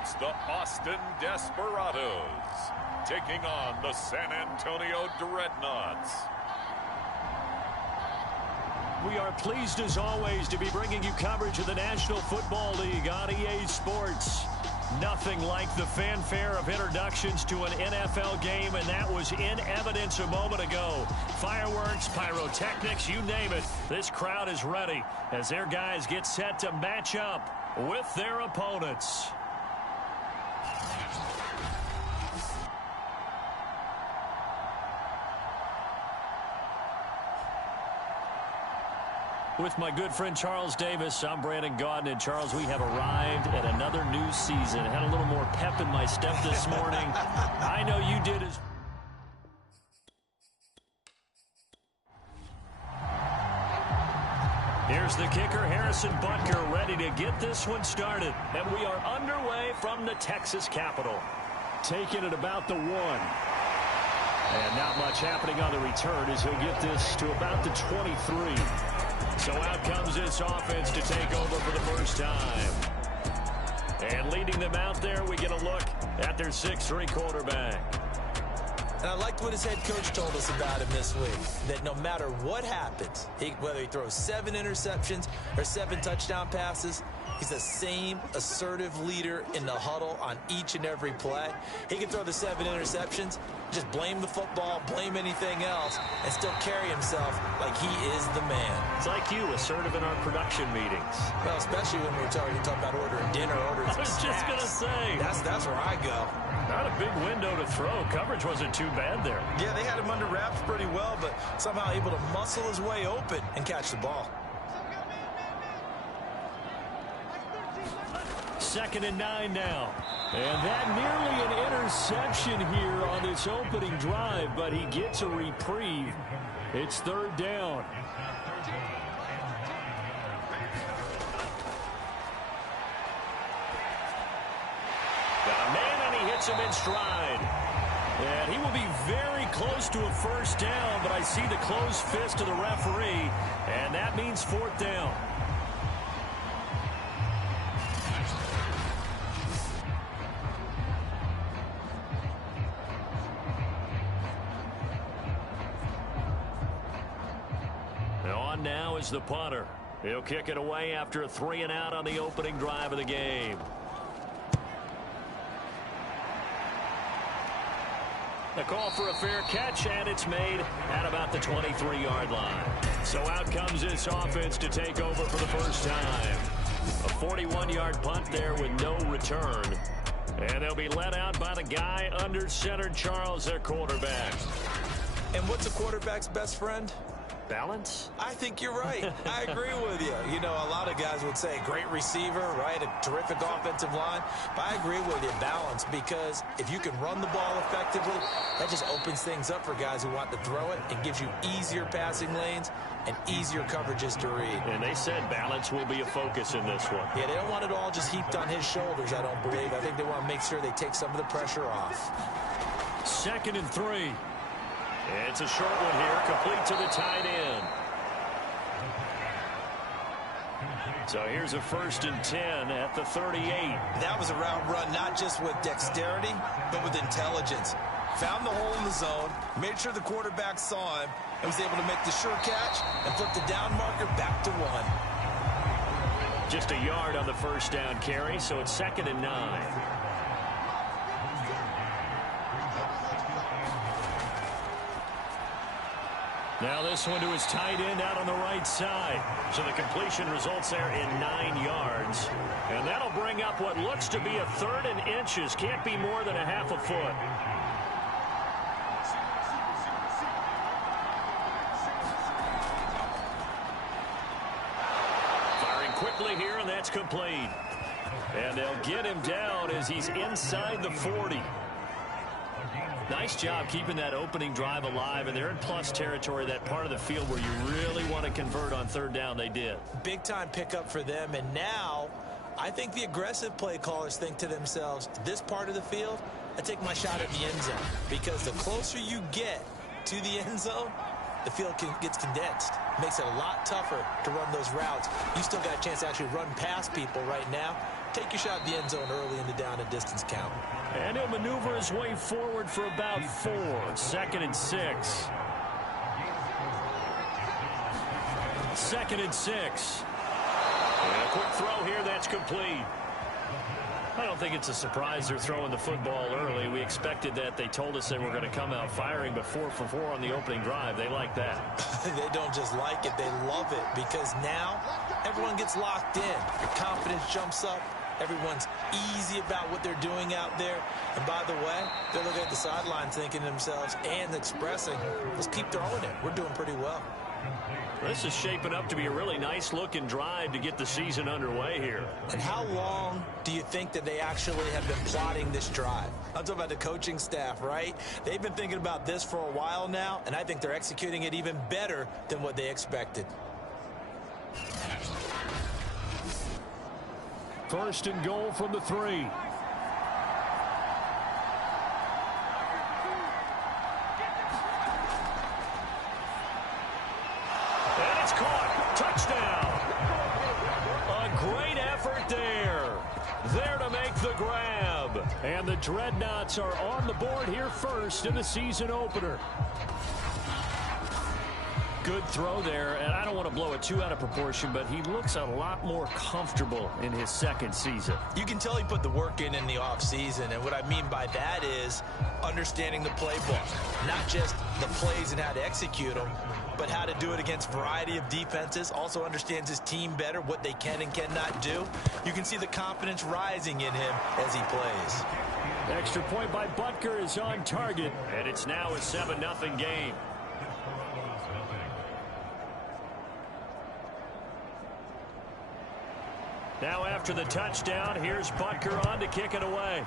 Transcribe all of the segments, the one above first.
It's the Austin Desperados taking on the San Antonio Dreadnoughts. We are pleased as always to be bringing you coverage of the National Football League on EA Sports. Nothing like the fanfare of introductions to an NFL game, and that was in evidence a moment ago. Fireworks, pyrotechnics, you name it. This crowd is ready as their guys get set to match up with their opponents. With my good friend Charles Davis, I'm Brandon Gaudin. And Charles, we have arrived at another new season. I had a little more pep in my step this morning. I know you did as Here's the kicker, Harrison Butker, ready to get this one started. And we are underway from the Texas Capitol. Taking it about the 1. And not much happening on the return as he'll get this to about the 23. So out comes this offense to take over for the first time. And leading them out there, we get a look at their 6'3" quarterback. And I liked what his head coach told us about him this week, that no matter what happens, whether he throws 7 interceptions or 7 touchdown passes, he's the same assertive leader in the huddle on each and every play. He can throw the 7 interceptions, just blame the football, blame anything else, and still carry himself like he is the man. It's like you, assertive in our production meetings. Well, especially when we're talking about ordering dinner, ordering some snacks. I was just going to say. That's where I go. Not a big window to throw. Coverage wasn't too bad there. Yeah, they had him under wraps pretty well, but somehow able to muscle his way open and catch the ball. 2nd and 9 now. And that nearly an interception here on this opening drive, but he gets a reprieve. It's 3rd down. Got a man, and he hits him in stride. And he will be very close to a first down, but I see the closed fist of the referee, and that means 4th down. On now is the punter. He'll kick it away after a 3 and out on the opening drive of the game. The call for a fair catch, and it's made at about the 23-yard line. So out comes this offense to take over for the first time. A 41-yard punt there with no return. And they'll be let out by the guy under center, Charles, their quarterback. And what's a quarterback's best friend? Balance? I think you're right. I agree with you. You know, a lot of guys would say great receiver, right? A terrific offensive line. But I agree with you, balance, because if you can run the ball effectively, that just opens things up for guys who want to throw it. It gives you easier passing lanes and easier coverages to read. And they said balance will be a focus in this one. Yeah, they don't want it all just heaped on his shoulders, I don't believe. I think they want to make sure they take some of the pressure off. 2nd and 3. It's a short one here, complete to the tight end. So here's a 1st and 10 at the 38. That was a route run not just with dexterity, but with intelligence. Found the hole in the zone, made sure the quarterback saw him, and was able to make the sure catch and flip the down marker back to 1. Just a yard on the first down carry, so it's 2nd and 9. Now this one to his tight end out on the right side. So the completion results there in 9 yards. And that'll bring up what looks to be a 3rd and inches. Can't be more than a half a foot. Firing quickly here, and that's complete. And they'll get him down as he's inside the 40. Nice job keeping that opening drive alive, and they're in plus territory, that part of the field where you really want to convert on 3rd down. They did. Big time pickup for them, and now I think the aggressive play callers think to themselves, this part of the field, I take my shot at the end zone, because the closer you get to the end zone, the field gets condensed. Makes it a lot tougher to run those routes. You still got a chance to actually run past people right now. take your shot at the end zone early in the down and distance count. And he'll maneuver his way forward for about 4. 2nd and 6. 2nd and 6. And a quick throw here, that's complete. I don't think it's a surprise they're throwing the football early. We expected that. They told us they were going to come out firing, but 4 for 4 on the opening drive. They like that. They don't just like it, they love it, because now everyone gets locked in. Your confidence jumps up. Everyone's easy about what they're doing out there. And by the way, they're looking at the sideline thinking to themselves and expressing, let's keep throwing it. We're doing pretty well. This is shaping up to be a really nice-looking drive to get the season underway here. And how long do you think that they actually have been plotting this drive? I'm talking about the coaching staff, right? They've been thinking about this for a while now, and I think they're executing it even better than what they expected. 1st and goal from the 3. Touchdown. A great effort there. There to make the grab. And the Dreadnoughts are on the board here first in the season opener. Good throw there, and I don't want to blow it too out of proportion, but he looks a lot more comfortable in his 2nd season. You can tell he put the work in the offseason, and what I mean by that is understanding the playbook. Not just the plays and how to execute them, but how to do it against a variety of defenses. Also understands his team better, what they can and cannot do. You can see the confidence rising in him as he plays. Extra point by Butker is on target, and it's now a 7-0 game. Now after the touchdown, here's Butker on to kick it away.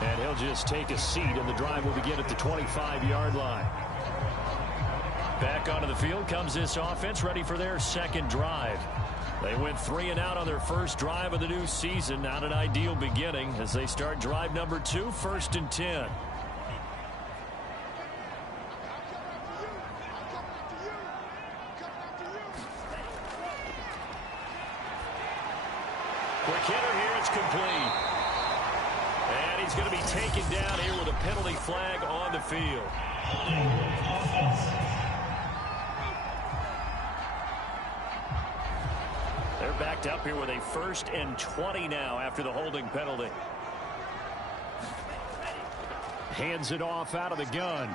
And he'll just take a seat, and the drive will begin at the 25-yard line. Back onto the field comes this offense, ready for their 2nd drive. They went 3 and out on their 1st drive of the new season. Not an ideal beginning as they start drive number 2, 1st and 10. Quick hitter here, it's complete. And he's going to be taken down here with a penalty flag on the field. They're backed up here with a 1st and 20 now after the holding penalty. Hands it off out of the gun.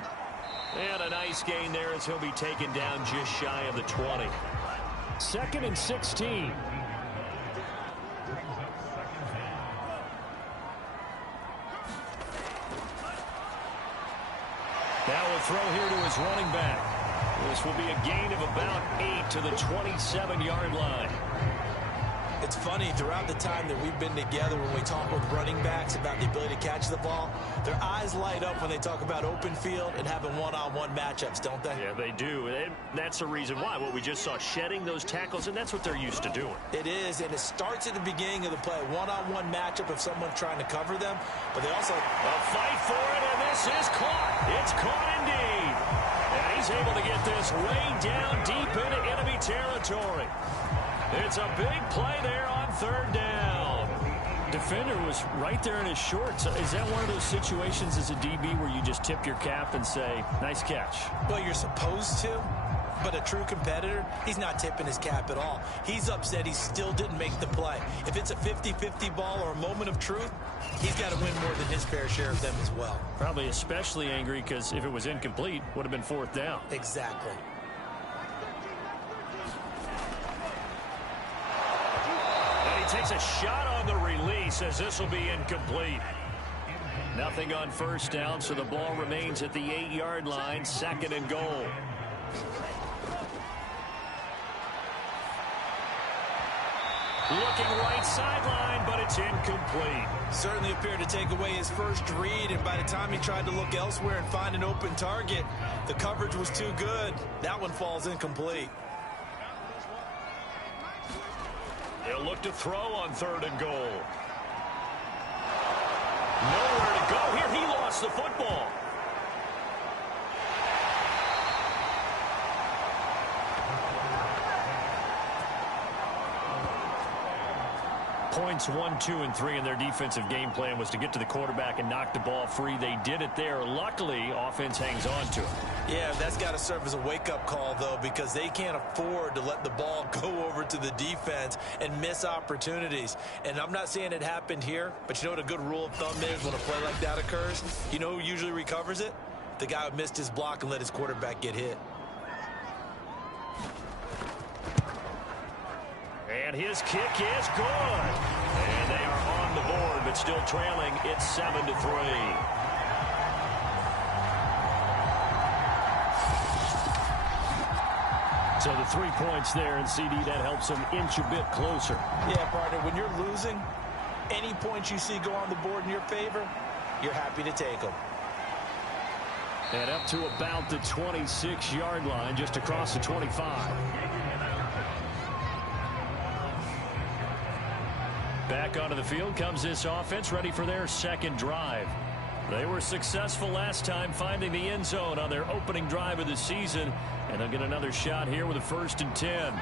And a nice gain there as he'll be taken down just shy of the 20. 2nd and 16. Now a throw here to his running back. This will be a gain of about 8 to the 27-yard line. It's funny, throughout the time that we've been together, when we talk with running backs about the ability to catch the ball, their eyes light up when they talk about open field and having one-on-one matchups, don't they? Yeah, they do. And that's the reason why. What we just saw, shedding those tackles, and that's what they're used to doing. It is, and it starts at the beginning of the play. One-on-one matchup if someone's trying to cover them, but they also... A fight for it, and this is caught. It's caught indeed. And he's able to get this way down deep into enemy territory. It's a big play there on 3rd down. Defender was right there in his shorts. Is that one of those situations as a DB where you just tip your cap and say, nice catch? Well, you're supposed to, but a true competitor, he's not tipping his cap at all. He's upset he still didn't make the play. If it's a 50-50 ball or a moment of truth, he's got to win more than his fair share of them as well. Probably especially angry because if it was incomplete, would have been 4th down. Exactly. Takes a shot on the release as this will be incomplete. Nothing on 1st down, so the ball remains at the 8-yard line, 2nd and goal. Looking right sideline, but it's incomplete. Certainly appeared to take away his first read, and by the time he tried to look elsewhere and find an open target, the coverage was too good. That one falls incomplete. They'll look to throw on 3rd and goal. Nowhere to go here. He lost the football. Points 1, 2, and 3 in their defensive game plan was to get to the quarterback and knock the ball free. They did it there. Luckily, offense hangs on to it. Yeah, that's got to serve as a wake-up call, though, because they can't afford to let the ball go over to the defense and miss opportunities. And I'm not saying it happened here, but you know what a good rule of thumb is when a play like that occurs? You know who usually recovers it? The guy who missed his block and let his quarterback get hit. And his kick is good. And they are on the board, but still trailing. It's 7-3. So the 3 points there, and CD, that helps them inch a bit closer. Yeah, partner, when you're losing, any points you see go on the board in your favor, you're happy to take them. And up to about the 26-yard line, just across the 25. Back onto the field comes this offense, ready for their second drive. They were successful last time finding the end zone on their opening drive of the season, and they'll get another shot here with a 1st and 10.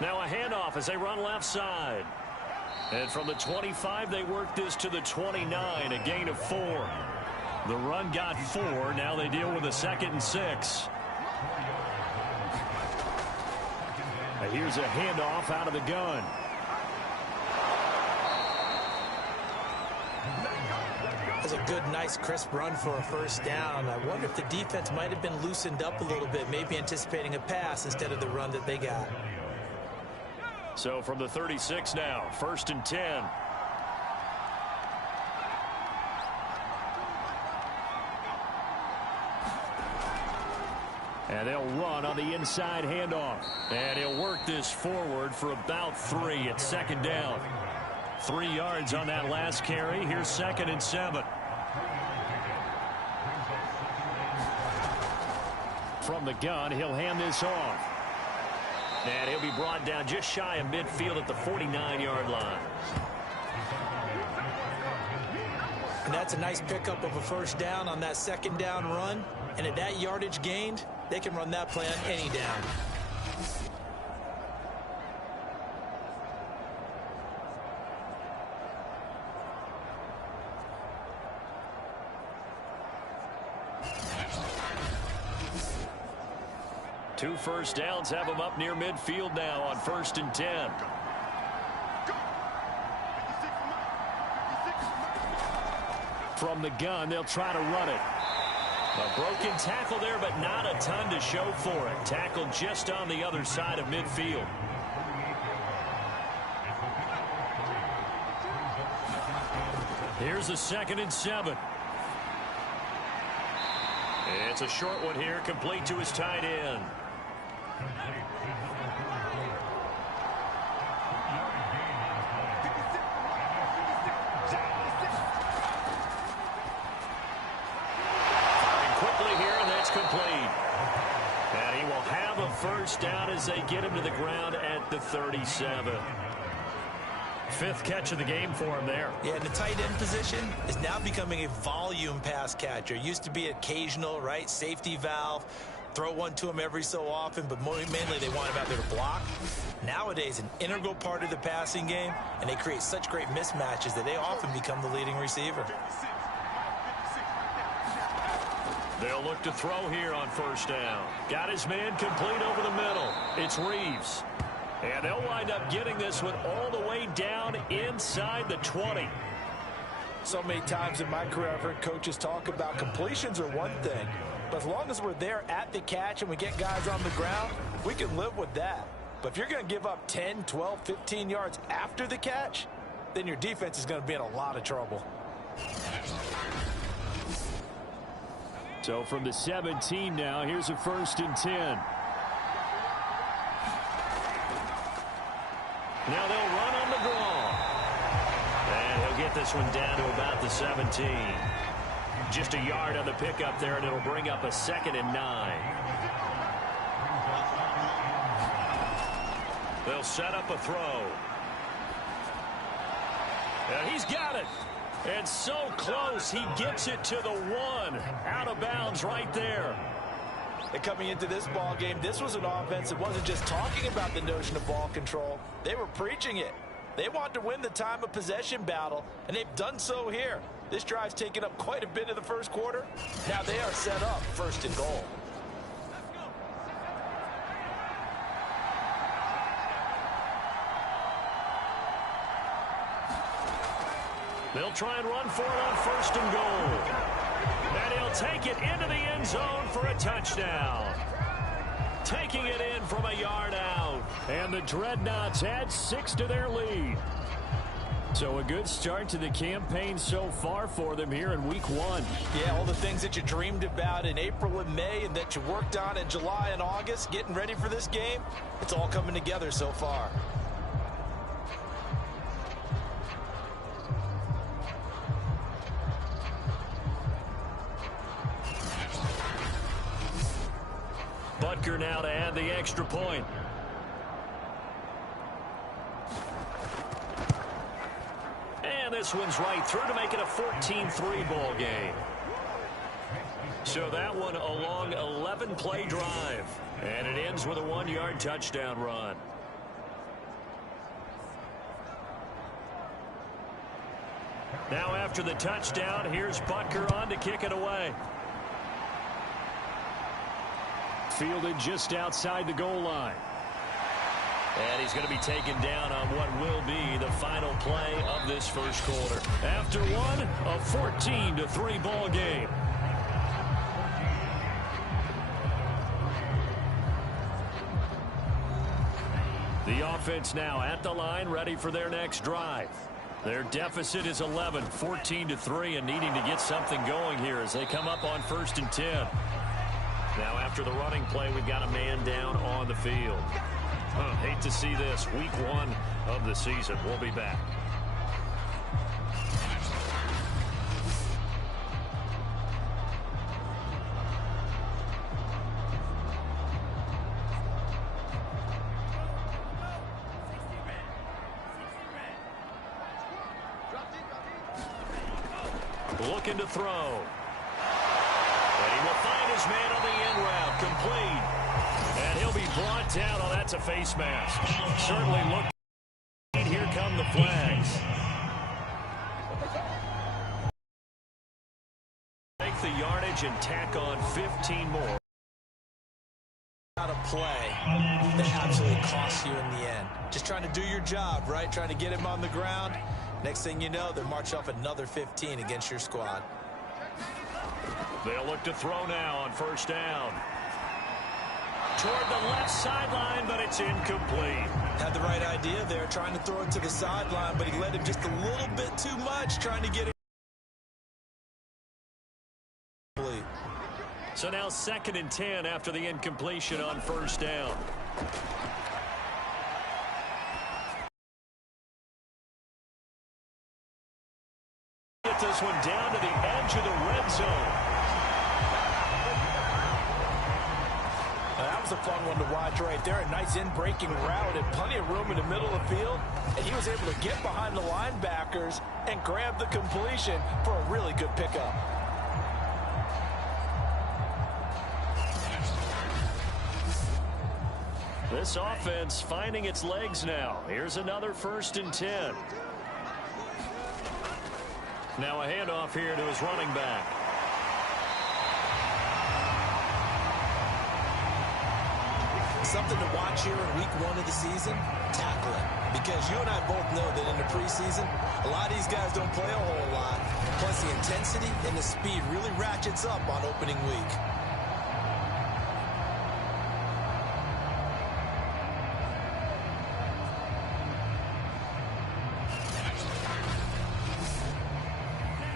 Now a handoff as they run left side. And from the 25, they work this to the 29, a gain of 4. The run got 4. Now they deal with a 2nd and 6. Here's a handoff out of the gun. That's a good, nice, crisp run for a 1st down. I wonder if the defense might have been loosened up a little bit, maybe anticipating a pass instead of the run that they got. So from the 36 now, 1st and 10. And they'll run on the inside handoff. And he'll work this forward for about 3 at 2nd down. 3 yards on that last carry. Here's 2nd and 7. From the gun, he'll hand this off. And he'll be brought down just shy of midfield at the 49-yard line. And that's a nice pickup of a 1st down on that 2nd down run. And at that yardage gained, they can run that play on any down. Two 1st downs have them up near midfield now on 1st and 10. From the gun, they'll try to run it. A broken tackle there, but not a ton to show for it. Tackled just on the other side of midfield. Here's a 2nd and 7. It's a short one here, complete to his tight end. Complete. And he will have a 1st down as they get him to the ground at the 37. 5th catch of the game for him there. Yeah, and the tight end position is now becoming a volume pass catcher. Used to be occasional, right? Safety valve. Throw one to him every so often, but mainly they want him out there to block. Nowadays, an integral part of the passing game, and they create such great mismatches that they often become the leading receiver. They'll look to throw here on 1st down. Got his man complete over the middle. It's Reeves. And they'll wind up getting this one all the way down inside the 20. So many times in my career, I've heard coaches talk about completions are one thing. But as long as we're there at the catch and we get guys on the ground, we can live with that. But if you're going to give up 10, 12, 15 yards after the catch, then your defense is going to be in a lot of trouble. So from the 17 now, here's a 1st and 10. Now they'll run on the draw. And he'll get this one down to about the 17. Just a yard on the pickup there, and it'll bring up a 2nd and 9. They'll set up a throw. And he's got it. And so close, he gets it to the 1. Out of bounds right there. And coming into this ball game, this was an offense that wasn't just talking about the notion of ball control. They were preaching it. They want to win the time of possession battle, and they've done so here. This drive's taken up quite a bit of the first quarter. Now they are set up first and goal. They'll try and run for it on first and goal. And he'll take it into the end zone for a touchdown. Taking it in from a yard out. And the Dreadnoughts add 6 to their lead. So a good start to the campaign so far for them here in week 1. Yeah, all the things that you dreamed about in April and May and that you worked on in July and August, getting ready for this game, it's all coming together so far. Butker now to add the extra point. And this one's right through to make it a 14-3 ball game. So that one a long 11-play drive. And it ends with a 1-yard touchdown run. Now after the touchdown, here's Butker on to kick it away. Fielded just outside the goal line. And he's going to be taken down on what will be the final play of this first quarter. After one, a 14-3 ball game. The offense now at the line, ready for their next drive. Their deficit is 11, 14-3, and needing to get something going here as they come up on 1st and 10. Now after the running play, we've got a man down on the field. Hate to see this. Week 1 of the season. We'll be back. Looking to throw. And he will find his man on the end route. Complete. And he'll be brought down. Oh, that's a face mask. Certainly look. Here come the flags. Take the yardage and tack on 15 more. Out of play that absolutely costs you in the end. Just trying to do your job, right? Trying to get him on the ground. Next thing you know, they'll march off another 15 against your squad. They'll look to throw now on 1st down. Toward the left sideline, but it's incomplete. Had the right idea there, trying to throw it to the sideline, but he led him just a little bit too much, trying to get it. So now 2nd and 10 after the incompletion on 1st down. Get this one down to the edge of the red zone. That was a fun one to watch right there. A nice in-breaking route and plenty of room in the middle of the field. And he was able to get behind the linebackers and grab the completion for a really good pickup. This offense finding its legs now. Here's another 1st and 10. Now a handoff here to his running back. Something to watch here in week 1 of the season, tackling. Because you and I both know that in the preseason, a lot of these guys don't play a whole lot. Plus the intensity and the speed really ratchets up on opening week.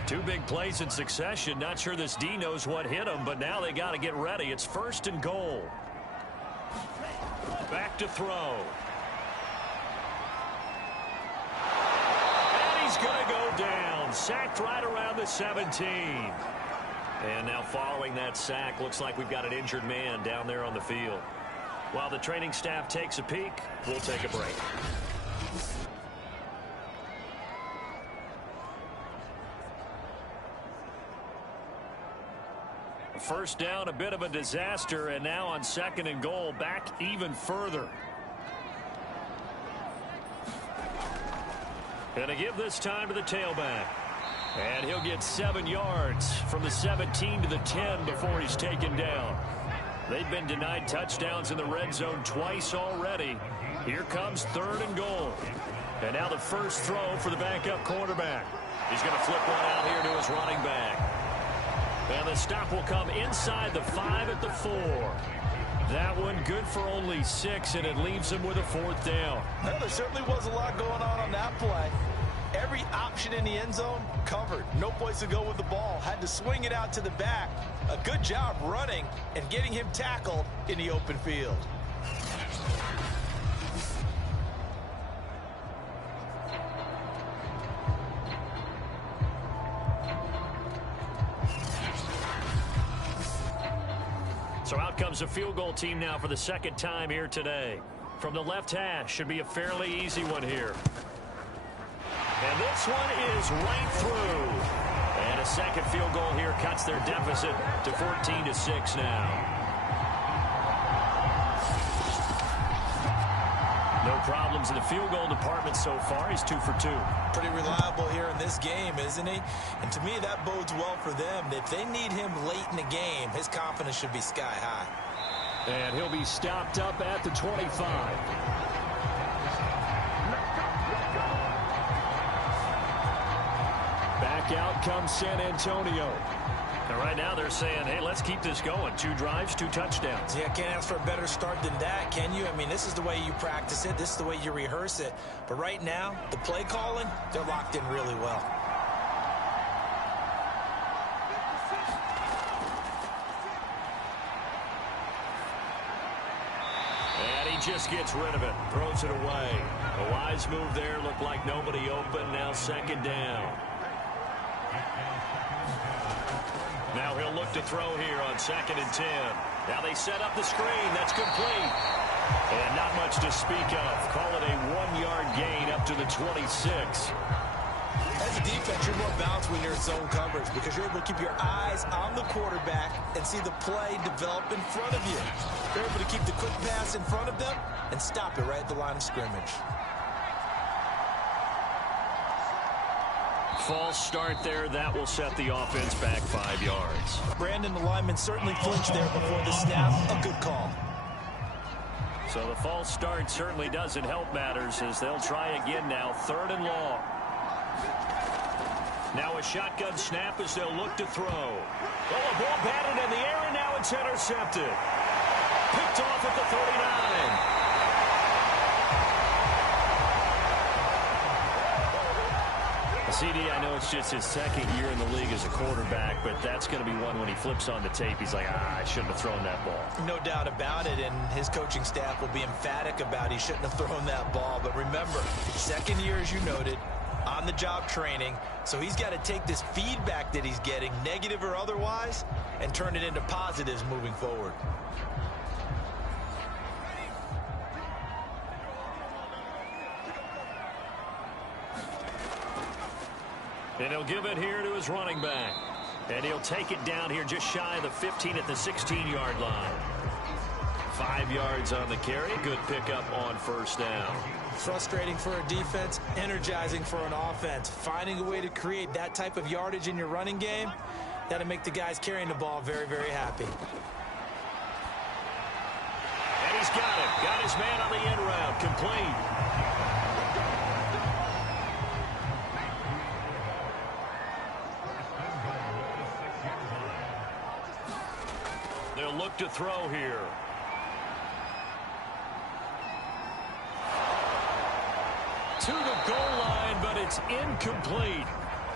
Two big plays in succession. Not sure this D knows what hit him, but now they got to get ready. It's 1st and goal. Back to throw. And he's going to go down. Sacked right around the 17. And now following that sack, looks like we've got an injured man down there on the field. While the training staff takes a peek, we'll take a break. First down, a bit of a disaster, and now on 2nd and goal, back even further. And to give this time to the tailback. And he'll get 7 yards from the 17 to the 10 before he's taken down. They've been denied touchdowns in the red zone twice already. Here comes 3rd and goal. And now the first throw for the backup quarterback. He's going to flip one out here to his running back. And the stop will come inside the 5 at the 4. That one good for only 6, and it leaves him with a 4th down. Well, there certainly was a lot going on that play. Every option in the end zone covered. No place to go with the ball. Had to swing it out to the back. A good job running and getting him tackled in the open field. So out comes a field goal team now for the 2nd time here today. From the left hash, should be a fairly easy one here. And this one is right through. And a 2nd field goal here cuts their deficit to 14-6 now. No problems in the field goal department so far. He's 2 for 2. Pretty reliable here in this game, isn't he? And to me, that bodes well for them. If they need him late in the game, his confidence should be sky high. And he'll be stopped up at the 25. Back out comes San Antonio. And right now they're saying, hey, let's keep this going. 2 drives, 2 touchdowns. Yeah, can't ask for a better start than that, can you? I mean, this is the way you practice it. This is the way you rehearse it. But right now, the play calling, they're locked in really well. And he just gets rid of it, throws it away. A wise move there, looked like nobody open. Now 2nd down. Now he'll look to throw here on 2nd and 10. Now they set up the screen. That's complete. And not much to speak of. Call it a 1-yard gain up to the 26. As a defense, you're more balanced when you're in zone coverage because you're able to keep your eyes on the quarterback and see the play develop in front of you. You're able to keep the quick pass in front of them and stop it right at the line of scrimmage. False start there. That will set the offense back 5 yards. Brandon, the lineman certainly flinched there before the snap. A good call. So the false start certainly doesn't help matters as they'll try again now. 3rd and long. Now a shotgun snap as they'll look to throw. Oh, a ball batted in the air, and now it's intercepted. Picked off at the 39. CD, I know it's just his 2nd year in the league as a quarterback, but that's going to be one when he flips on the tape. He's like, I shouldn't have thrown that ball. No doubt about it, and his coaching staff will be emphatic about he shouldn't have thrown that ball. But remember, 2nd year, as you noted, on-the-job training, so he's got to take this feedback that he's getting, negative or otherwise, and turn it into positives moving forward. And he'll give it here to his running back. And he'll take it down here just shy of the 15 at the 16-yard line. 5 yards on the carry. Good pickup on 1st down. Frustrating for a defense, energizing for an offense. Finding a way to create that type of yardage in your running game, that'll make the guys carrying the ball very, very happy. And he's got it. Got his man on the end route. Complete. They'll look to throw here. To the goal line, but it's incomplete.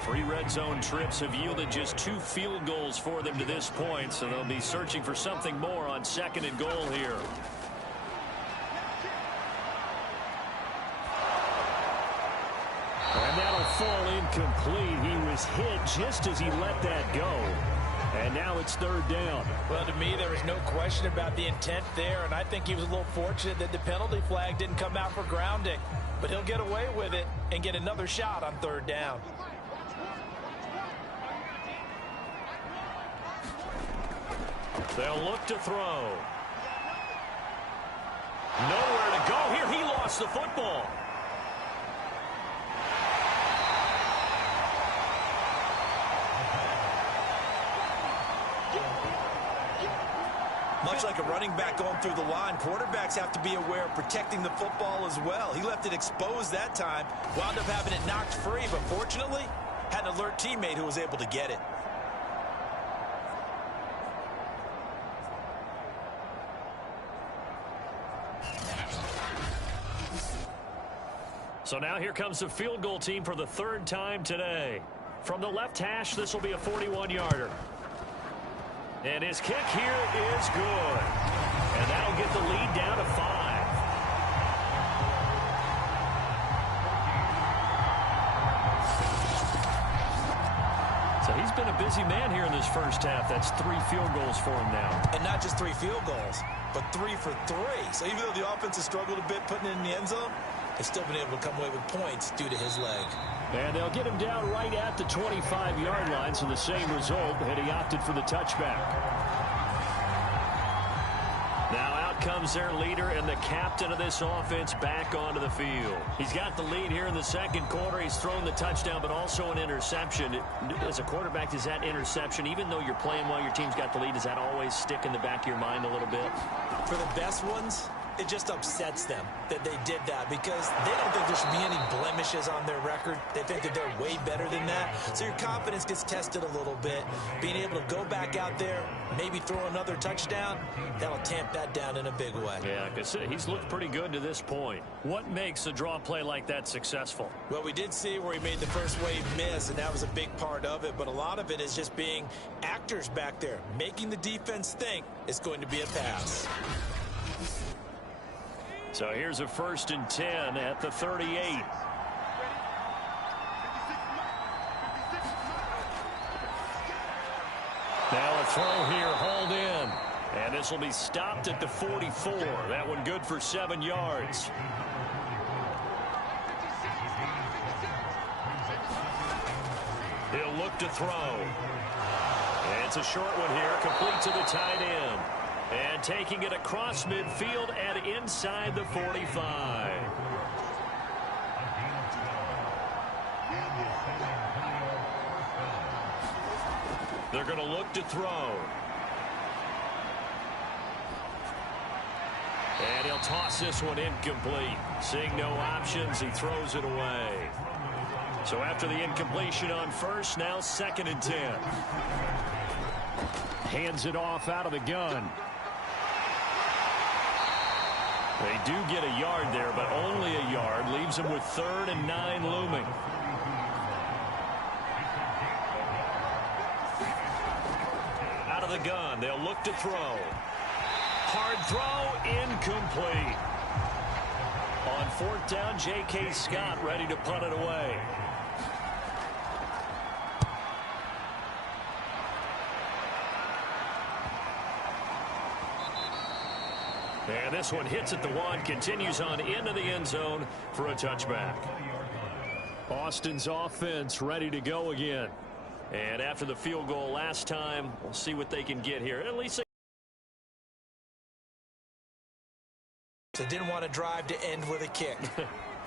3 red zone trips have yielded just 2 field goals for them to this point, so they'll be searching for something more on 2nd and goal here. And that'll fall incomplete. He was hit just as he let that go. And now it's 3rd down. Well, to me, there was no question about the intent there, and I think he was a little fortunate that the penalty flag didn't come out for grounding. But he'll get away with it and get another shot on 3rd down. They'll look to throw. Nowhere to go here. He lost the football. Much like a running back going through the line, quarterbacks have to be aware of protecting the football as well. He left it exposed that time, wound up having it knocked free, but fortunately, had an alert teammate who was able to get it. So now here comes the field goal team for the third time today. From the left hash, this will be a 41-yarder. And his kick here is good. And that'll get the lead down to 5. So he's been a busy man here in this first half. That's 3 field goals for him now. And not just 3 field goals, but 3 for 3. So even though the offense has struggled a bit putting it in the end zone, they've still been able to come away with points due to his leg. And they'll get him down right at the 25-yard line, so the same result, and he opted for the touchback. Now out comes their leader and the captain of this offense back onto the field. He's got the lead here in the second quarter. He's thrown the touchdown, but also an interception. As a quarterback, does that interception, even though you're playing while your team's got the lead, does that always stick in the back of your mind a little bit? For the best ones, it just upsets them that they did that because they don't think there should be any blemishes on their record. They think that they're way better than that. So your confidence gets tested a little bit. Being able to go back out there, maybe throw another touchdown, that'll tamp that down in a big way. Yeah, because he's looked pretty good to this point. What makes a draw play like that successful? Well, we did see where he made the first wave miss, and that was a big part of it. But a lot of it is just being actors back there, making the defense think it's going to be a pass. So here's a 1st and 10 at the 38. Now a throw here, hauled in. And this will be stopped at the 44. That one good for 7 yards. He'll look to throw. And it's a short one here, complete to the tight end. And taking it across midfield and inside the 45. They're going to look to throw. And he'll toss this one incomplete. Seeing no options, he throws it away. So after the incompletion on first, now 2nd and 10. Hands it off out of the gun. They do get a yard there, but only a yard. Leaves them with 3rd and 9 looming. Out of the gun, they'll look to throw. Hard throw, incomplete. On 4th down, J.K. Scott ready to punt it away. And this one hits at the 1, continues on into the end zone for a touchback. Austin's offense ready to go again. And after the field goal last time, we'll see what they can get here. At least they didn't want to drive to end with a kick.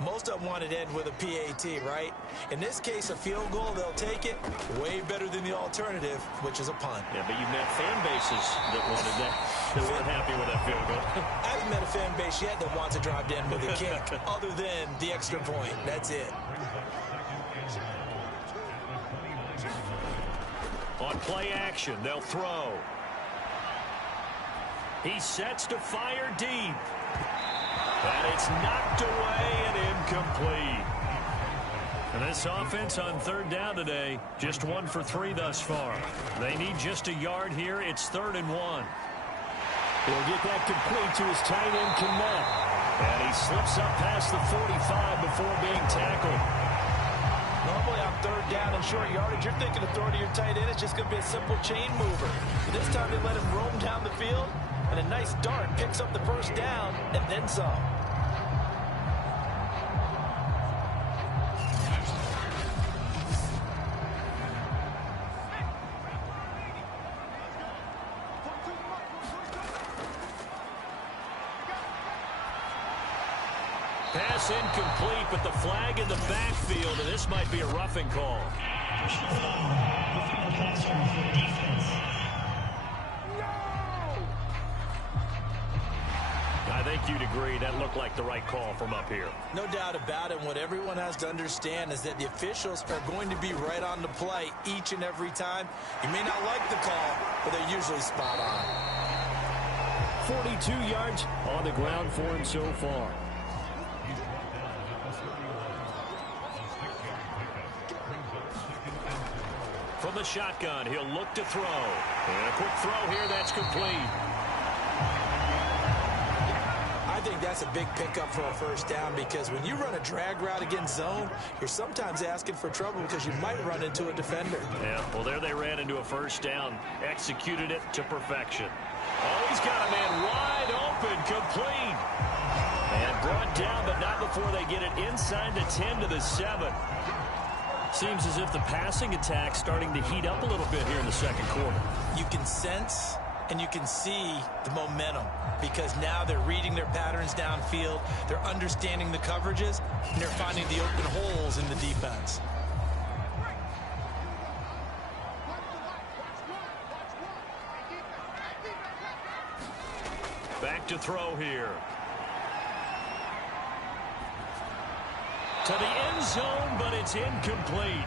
Most of them wanted to end with a PAT, right? In this case, a field goal, they'll take it. Way better than the alternative, which is a punt. Yeah, but you've met fan bases that wanted that, that weren't happy with that field goal. I haven't met a fan base yet that wants to drive to end with a kick, other than the extra point. That's it. On play action, they'll throw. He sets to fire deep. And it's knocked away and incomplete. And this offense on 3rd down today, just 1 for 3 thus far. They need just a yard here. It's 3rd and 1. He'll get that complete to his tight end, Connect. And he slips up past the 45 before being tackled. Normally on 3rd down and short yardage, you're thinking of throwing to your tight end. It's just going to be a simple chain mover. But this time they let him roam down the field. And a nice dart picks up the 1st down and then some. Pass incomplete, but the flag in the backfield, and this might be a roughing call. I think you'd agree that looked like the right call from up here. No doubt about it. What everyone has to understand is that the officials are going to be right on the play each and every time. You may not like the call, but they're usually spot on. 42 yards on the ground for him so far. From the shotgun, he'll look to throw. And a quick throw here, that's complete. I think that's a big pickup for a first down, because when you run a drag route against zone, you're sometimes asking for trouble because you might run into a defender. Yeah, well, there they ran into a first down, executed it to perfection. Oh, he's got a man wide open, complete. And brought down, but not before they get it inside the 10 to the 7. Seems as if the passing attack's starting to heat up a little bit here in the second quarter. You can sense and you can see the momentum, because now they're reading their patterns downfield, they're understanding the coverages, and they're finding the open holes in the defense. Back to throw here. To the end zone, but it's incomplete.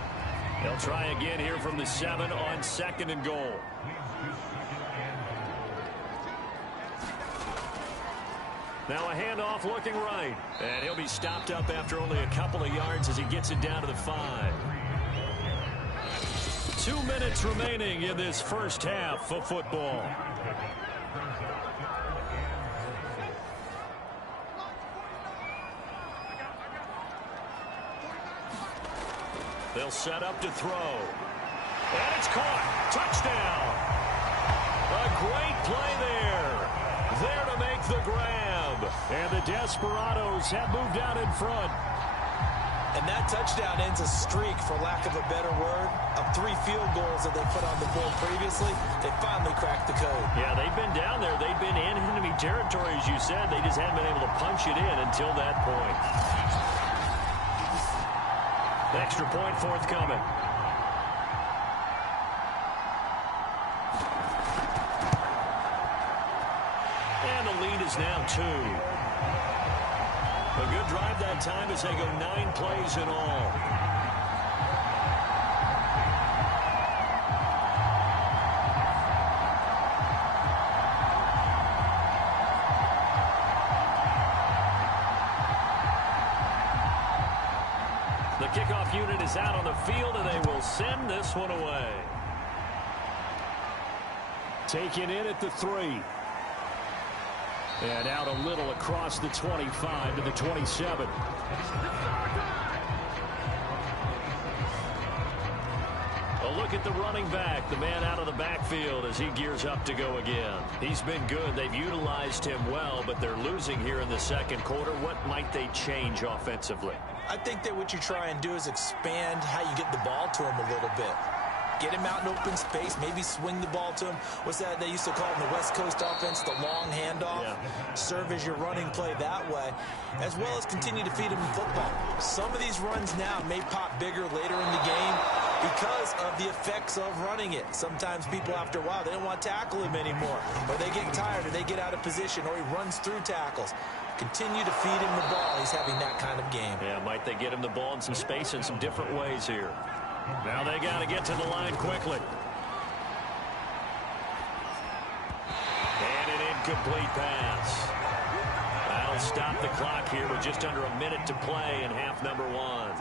They'll try again here from the 7 on 2nd and goal. Now a handoff looking right. And he'll be stopped up after only a couple of yards as he gets it down to the 5. 2 minutes remaining in this first half of football. They'll set up to throw. And it's caught. Touchdown. A great play there. There to make the grab. And the Desperados have moved out in front. And that touchdown ends a streak, for lack of a better word, of 3 field goals that they put on the board previously. They finally cracked the code. Yeah, they've been down there. They've been in enemy territory, as you said. They just haven't been able to punch it in until that point. Extra point forthcoming. And the lead is now 2. A good drive that time as they go 9 plays in all. The kickoff unit is out on the field, and they will send this one away. Taken in at the 3. And out a little across the 25 to the 27. A look at the running back, the man out of the backfield as he gears up to go again. He's been good. They've utilized him well, but they're losing here in the second quarter. What might they change offensively? I think that what you try and do is expand how you get the ball to him a little bit. Get him out in open space, maybe swing the ball to him. What's that they used to call in the West Coast offense, the long handoff? Yeah. Serve as your running play that way, as well as continue to feed him football. Some of these runs now may pop bigger later in the game because of the effects of running it. Sometimes people, after a while, they don't want to tackle him anymore, or they get tired, or they get out of position, or he runs through tackles. Continue to feed him the ball. He's having that kind of game. Yeah, might they get him the ball in some space in some different ways here. Now they got to get to the line quickly. And an incomplete pass. That'll stop the clock here with just under a minute to play in half number 1.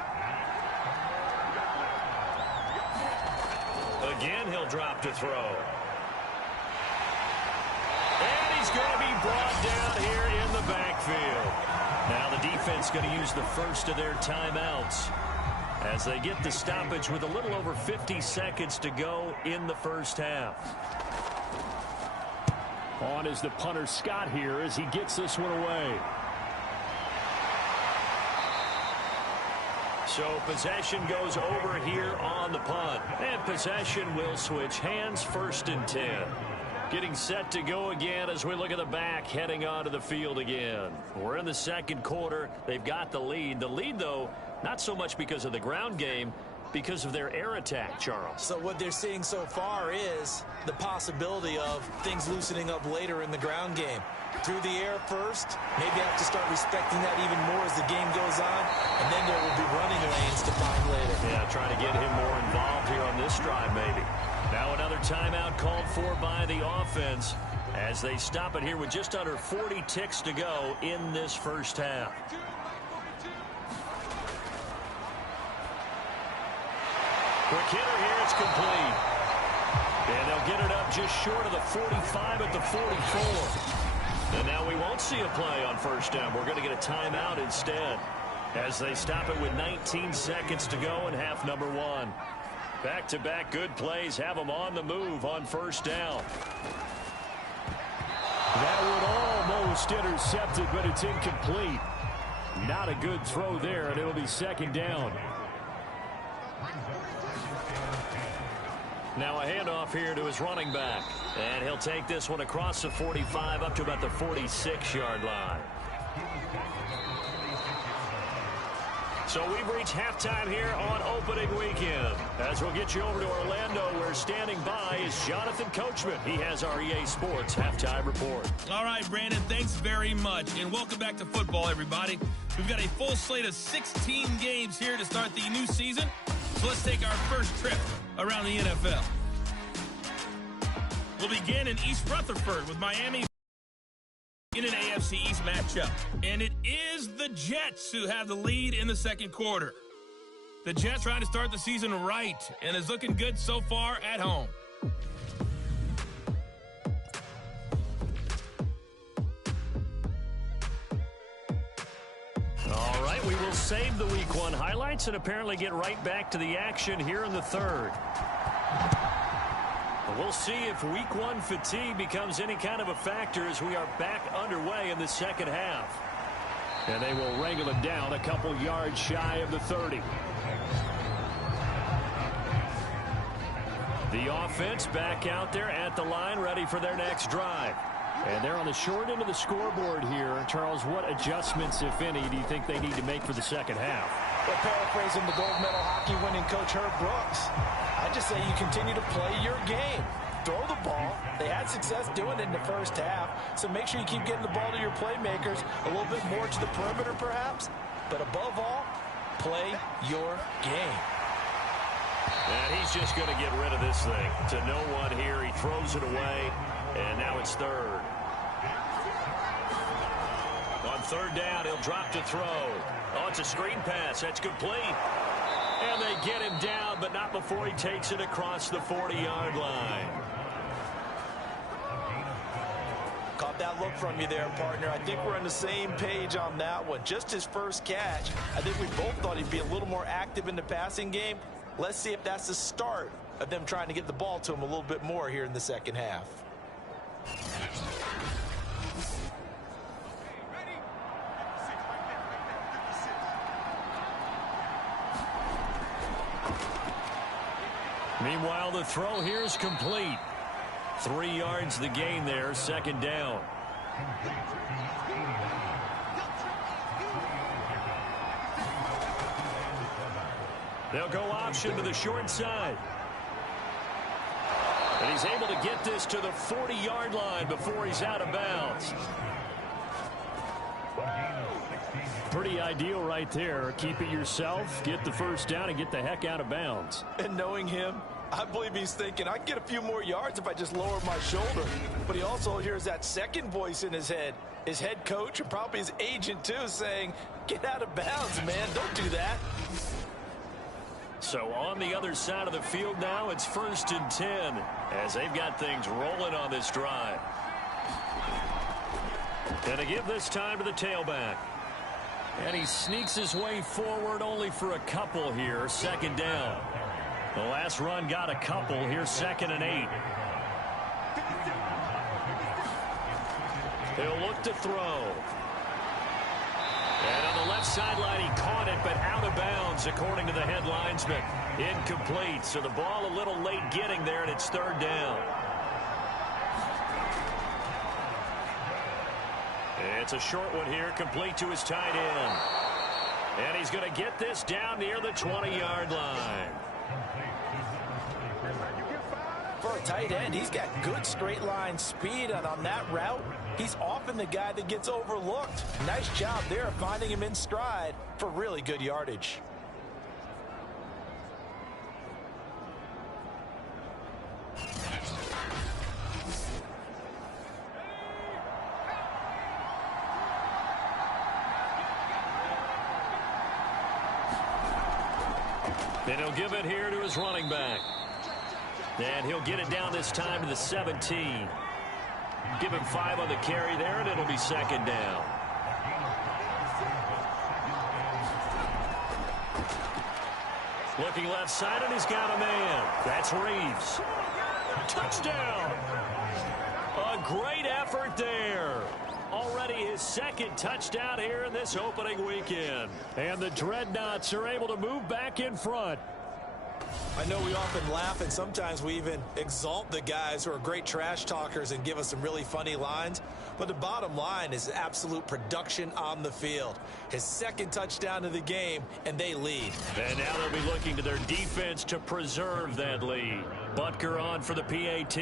Again, he'll drop to throw. And he's going to be brought down here in the backfield. Now the defense going to use the first of their timeouts as they get the stoppage with a little over 50 seconds to go in the first half. On is the punter Scott here as he gets this one away. So possession goes over here on the punt. And possession will switch hands, 1st and 10. Getting set to go again as we look at the back heading onto the field again. We're in the second quarter. They've got the lead. The lead, though, not so much because of the ground game, because of their air attack, Charles. So what they're seeing so far is the possibility of things loosening up later in the ground game. Through the air first, maybe have to start respecting that even more as the game goes on, and then there will be running lanes to find later. Yeah, trying to get him more involved here on this drive maybe. Now another timeout called for by the offense as they stop it here with just under 40 ticks to go in this first half. Quick hitter here, it's complete. And they'll get it up just short of the 45 at the 44. And now we won't see a play on first down. We're going to get a timeout instead as they stop it with 19 seconds to go in half number one. Back-to-back good plays have them on the move on first down. That would almost intercepted, but it's incomplete. Not a good throw there, and it'll be second down. Now a handoff here to his running back. And he'll take this one across the 45 up to about the 46-yard line. So we've reached halftime here on opening weekend. As we'll get you over to Orlando, where standing by is Jonathan Coachman. He has our EA Sports halftime report. All right, Brandon, thanks very much. And welcome back to football, everybody. We've got a full slate of 16 games here to start the new season. So let's take our first trip around the NFL. We'll begin in East Rutherford with Miami in an AFC East matchup. And it is the Jets who have the lead in the second quarter. The Jets trying to start the season right and is looking good so far at home. All right, we will save the Week 1 highlights and apparently get right back to the action here in the third. We'll see if Week 1 fatigue becomes any kind of a factor as we are back underway in the second half. And they will wrangle it down a couple yards shy of the 30. The offense back out there at the line, ready for their next drive. And they're on the short end of the scoreboard here. Charles, what adjustments, if any, do you think they need to make for the second half? Well, paraphrasing the gold medal hockey winning coach Herb Brooks, I just say you continue to play your game. Throw the ball. They had success doing it in the first half, so make sure you keep getting the ball to your playmakers a little bit more to the perimeter perhaps. But above all, play your game. And he's just going to get rid of this thing to no one here. He throws it away, and now it's third. On third down, he'll drop to throw. Oh, it's a screen pass. That's complete. And they get him down, but not before he takes it across the 40-yard line. Caught that look from you there, partner. I think we're on the same page on that one. Just his first catch. I think we both thought he'd be a little more active in the passing game. Let's see if that's the start of them trying to get the ball to him a little bit more here in the second half. Meanwhile, the throw here is complete. 3 yards the gain there, second down. They'll go option to the short side. And he's able to get this to the 40-yard line before he's out of bounds. Pretty ideal right there. Keep it yourself, get the first down, and get the heck out of bounds. And knowing him, I believe he's thinking, I can get a few more yards if I just lower my shoulder. But he also hears that second voice in his head. His head coach, and probably his agent too, saying, get out of bounds, man. Don't do that. So on the other side of the field now, it's 1st and 10 as they've got things rolling on this drive. And to give this time to the tailback. And he sneaks his way forward only for a couple here, second down. The last run got a couple here, 2nd and 8. He'll look to throw. And on the left sideline, he caught it, but out of bounds, according to the head linesman. Incomplete, so the ball a little late getting there, and it's 3rd down. It's a short one here, complete to his tight end. And he's going to get this down near the 20-yard line. For a tight end, he's got good straight line speed, and on that route, he's often the guy that gets overlooked. Nice job there finding him in stride for really good yardage. And he'll give it here to his running back. And he'll get it down this time to the 17. Give him 5 on the carry there, and it'll be second down. Looking left side, and he's got a man. That's Reeves. Touchdown! A great effort there. Already his second touchdown here in this opening weekend. And the Dreadnoughts are able to move back in front. I know we often laugh, and sometimes we even exalt the guys who are great trash talkers and give us some really funny lines. But the bottom line is absolute production on the field. His second touchdown of the game, and they lead. And now they'll be looking to their defense to preserve that lead. Butker on for the PAT.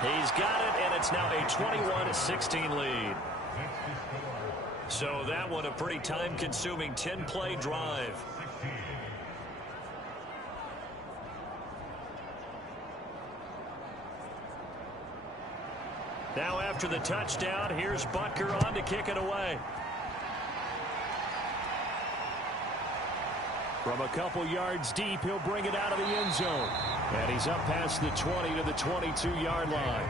He's got it, and it's now a 21-16 lead. So that one a pretty time-consuming 10-play drive. Now after the touchdown, here's Butker on to kick it away. From a couple yards deep, he'll bring it out of the end zone. And he's up past the 20 to the 22-yard line.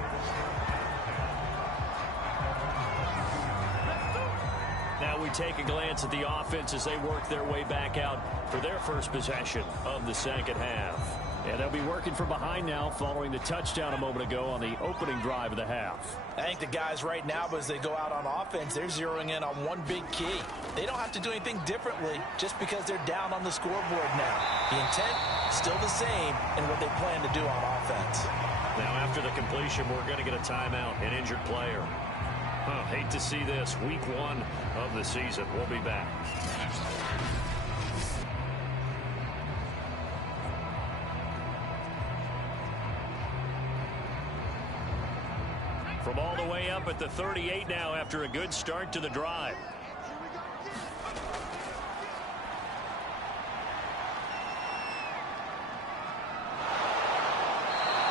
Now we take a glance at the offense as they work their way back out for their first possession of the second half. And they'll be working from behind now following the touchdown a moment ago on the opening drive of the half. I think the guys right now, as they go out on offense, they're zeroing in on one big key. They don't have to do anything differently just because they're down on the scoreboard now. The intent, still the same in what they plan to do on offense. Now after the completion, we're going to get a timeout, an injured player. Hate to see this. Week 1 of the season. We'll be back. From all the way up at the 38 now after a good start to the drive.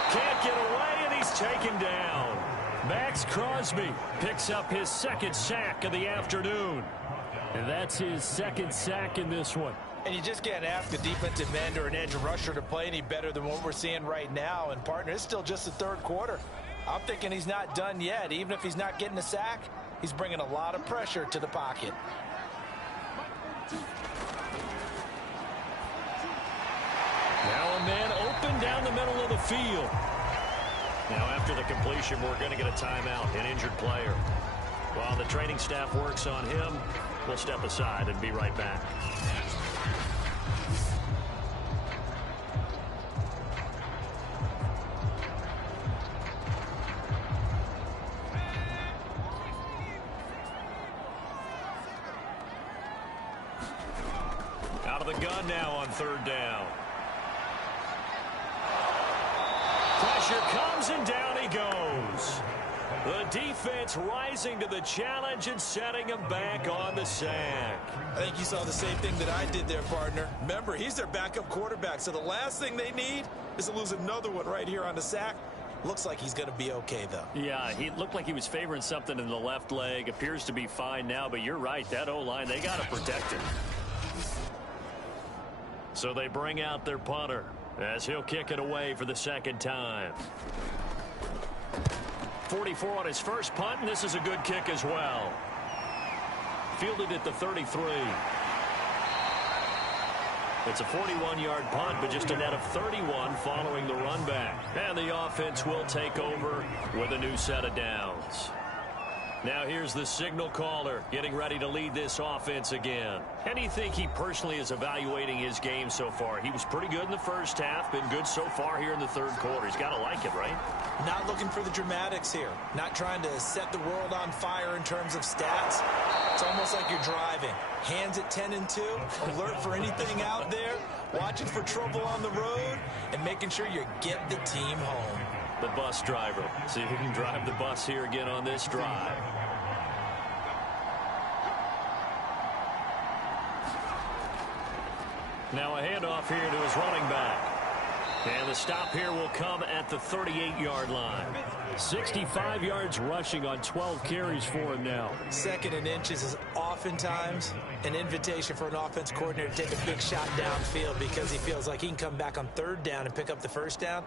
Can't get away, and he's taken down. Max Crosby picks up his second sack of the afternoon. And that's his second sack in this one. And you just can't ask a defensive end or an edge rusher to play any better than what we're seeing right now. And, partner, it's still just the third quarter. I'm thinking he's not done yet. Even if he's not getting a sack, he's bringing a lot of pressure to the pocket. Now a man open down the middle of the field. Now after the completion, we're going to get a timeout, an injured player. While the training staff works on him, we'll step aside and be right back. Out of the gun now on third down. Pressure comes, and down he goes. The defense rising to the challenge and setting him back on the sack. I think you saw the same thing that I did there, partner. Remember, he's their backup quarterback, so the last thing they need is to lose another one right here on the sack. Looks like he's going to be okay, though. Yeah, he looked like he was favoring something in the left leg. Appears to be fine now, but you're right. That O-line, they got to protect him. So they bring out their punter as he'll kick it away for the second time. 44 on his first punt, and this is a good kick as well. Fielded at the 33. It's a 41-yard punt, but just a net of 31 following the run back. And the offense will take over with a new set of downs. Now here's the signal caller getting ready to lead this offense again. And do you think he personally is evaluating his game so far? He was pretty good in the first half, been good so far here in the third quarter. He's got to like it, right? Not looking for the dramatics here. Not trying to set the world on fire in terms of stats. It's almost like you're driving. Hands at 10 and 2, alert for anything out there, watching for trouble on the road, and making sure you get the team home. The bus driver. See if he can drive the bus here again on this drive. Now a handoff here to his running back. And the stop here will come at the 38-yard line. 65 yards rushing on 12 carries for him now. Second and inches is oftentimes an invitation for an offense coordinator to take a big shot downfield because he feels like he can come back on third down and pick up the first down.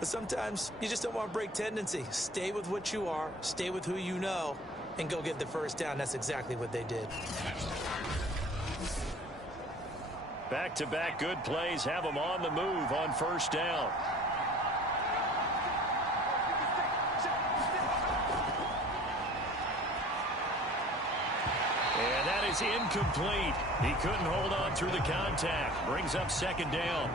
But sometimes you just don't want to break tendency. Stay with what you are, stay with who you know, and go get the first down. That's exactly what they did. Back-to-back good plays have them on the move on first down. And that is incomplete. He couldn't hold on through the contact. Brings up second down.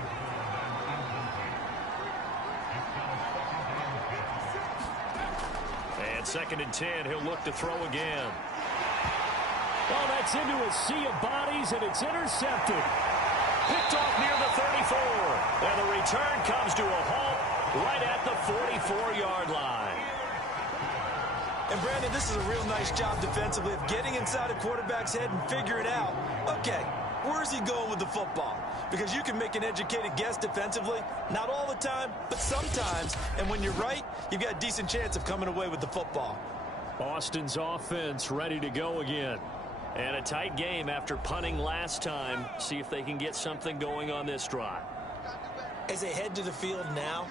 And second and 10, he'll look to throw again. Oh, that's into a sea of bodies, and it's intercepted. Picked off near the 34. And the return comes to a halt right at the 44-yard line. And, Brandon, this is a real nice job defensively of getting inside a quarterback's head and figuring out, okay, where's he going with the football? Because you can make an educated guess defensively, not all the time, but sometimes. And when you're right, you've got a decent chance of coming away with the football. Austin's offense ready to go again. And a tight game after punting last time. See if they can get something going on this drive. As they head to the field now,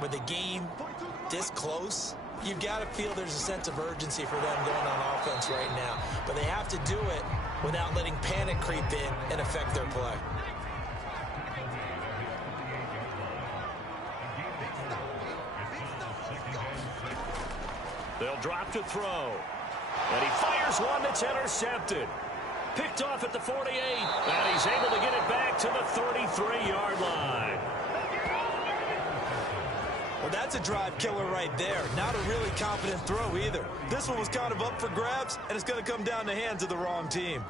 with the game this close, you've got to feel there's a sense of urgency for them going on offense right now. But they have to do it without letting panic creep in and affect their play. They'll drop to throw. And he fires one that's intercepted. Picked off at the 48. And he's able to get it back to the 33-yard line. Well, that's a drive killer right there. Not a really confident throw either. This one was kind of up for grabs, and it's going to come down the hands of the wrong team.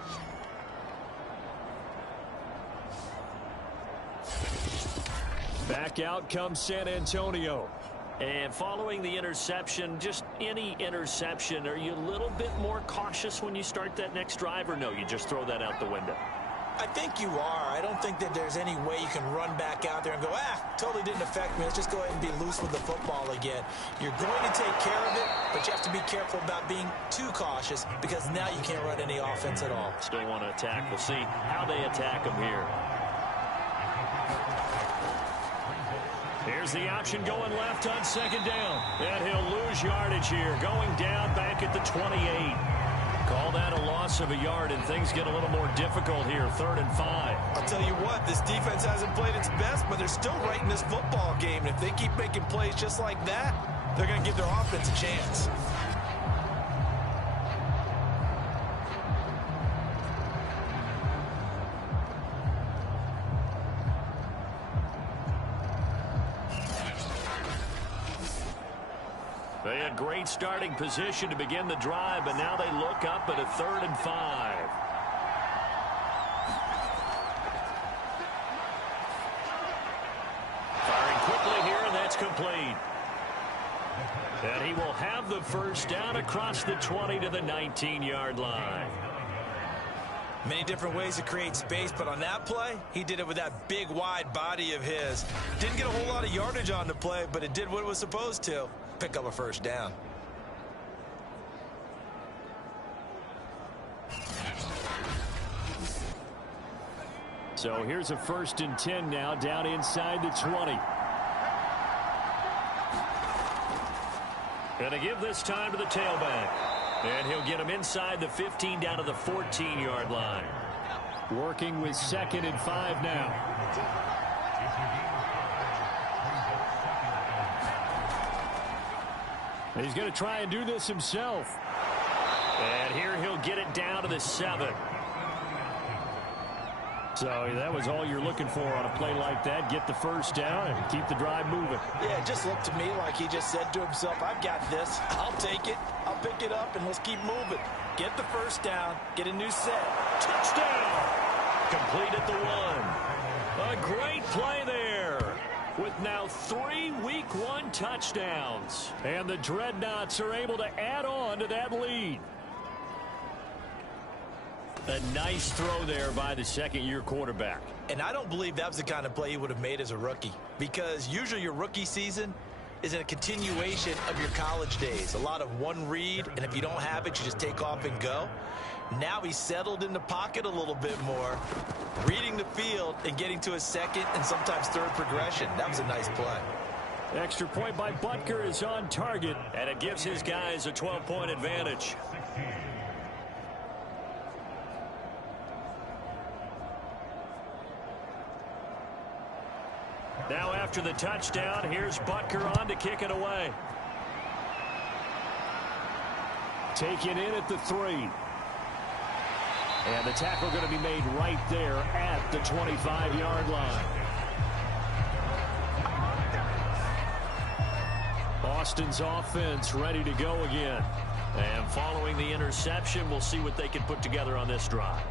Back out comes San Antonio. And following the interception, just any interception, are you a little bit more cautious when you start that next drive, or no, you just throw that out the window? I think you are. I don't think that there's any way you can run back out there and go, totally didn't affect me. Let's just go ahead and be loose with the football again. You're going to take care of it, but you have to be careful about being too cautious because now you can't run any offense at all. Still want to attack. We'll see how they attack them here. Here's the option going left on second down. And he'll lose yardage here, going down back at the 28. Call that a loss of a yard, and things get a little more difficult here, 3rd and 5. I'll tell you what, this defense hasn't played its best, but they're still right in this football game. And if they keep making plays just like that, they're going to give their offense a chance. They had great starting position to begin the drive, but now they look up at a 3rd and 5. Firing quickly here, and that's complete. And he will have the first down across the 20 to the 19-yard line. Many different ways to create space, but on that play, he did it with that big, wide body of his. Didn't get a whole lot of yardage on the play, but it did what it was supposed to. Pick up a first down. So here's a 1st and 10 now, down inside the 20. Going to give this time to the tailback. And he'll get him inside the 15 down to the 14-yard line. Working with 2nd and 5 now. He's going to try and do this himself. And here he'll get it down to the 7. So that was all you're looking for on a play like that. Get the first down and keep the drive moving. Yeah, it just looked to me like he just said to himself, I've got this. I'll take it. I'll pick it up, and let's keep moving. Get the first down. Get a new set. Touchdown! Complete at the 1. A great play there. With now 3 Week 1 touchdowns. And the Dreadnoughts are able to add on to that lead. A nice throw there by the second-year quarterback. And I don't believe that was the kind of play he would have made as a rookie, because usually your rookie season is in a continuation of your college days. A lot of one read, and if you don't have it, you just take off and go. Now he's settled in the pocket a little bit more, reading the field and getting to a second and sometimes third progression. That was a nice play. Extra point by Butker is on target, and it gives his guys a 12-point advantage. Now after the touchdown, here's Butker on to kick it away. Taken in at the 3. And the tackle going to be made right there at the 25-yard line. Boston's offense ready to go again. And following the interception, we'll see what they can put together on this drive.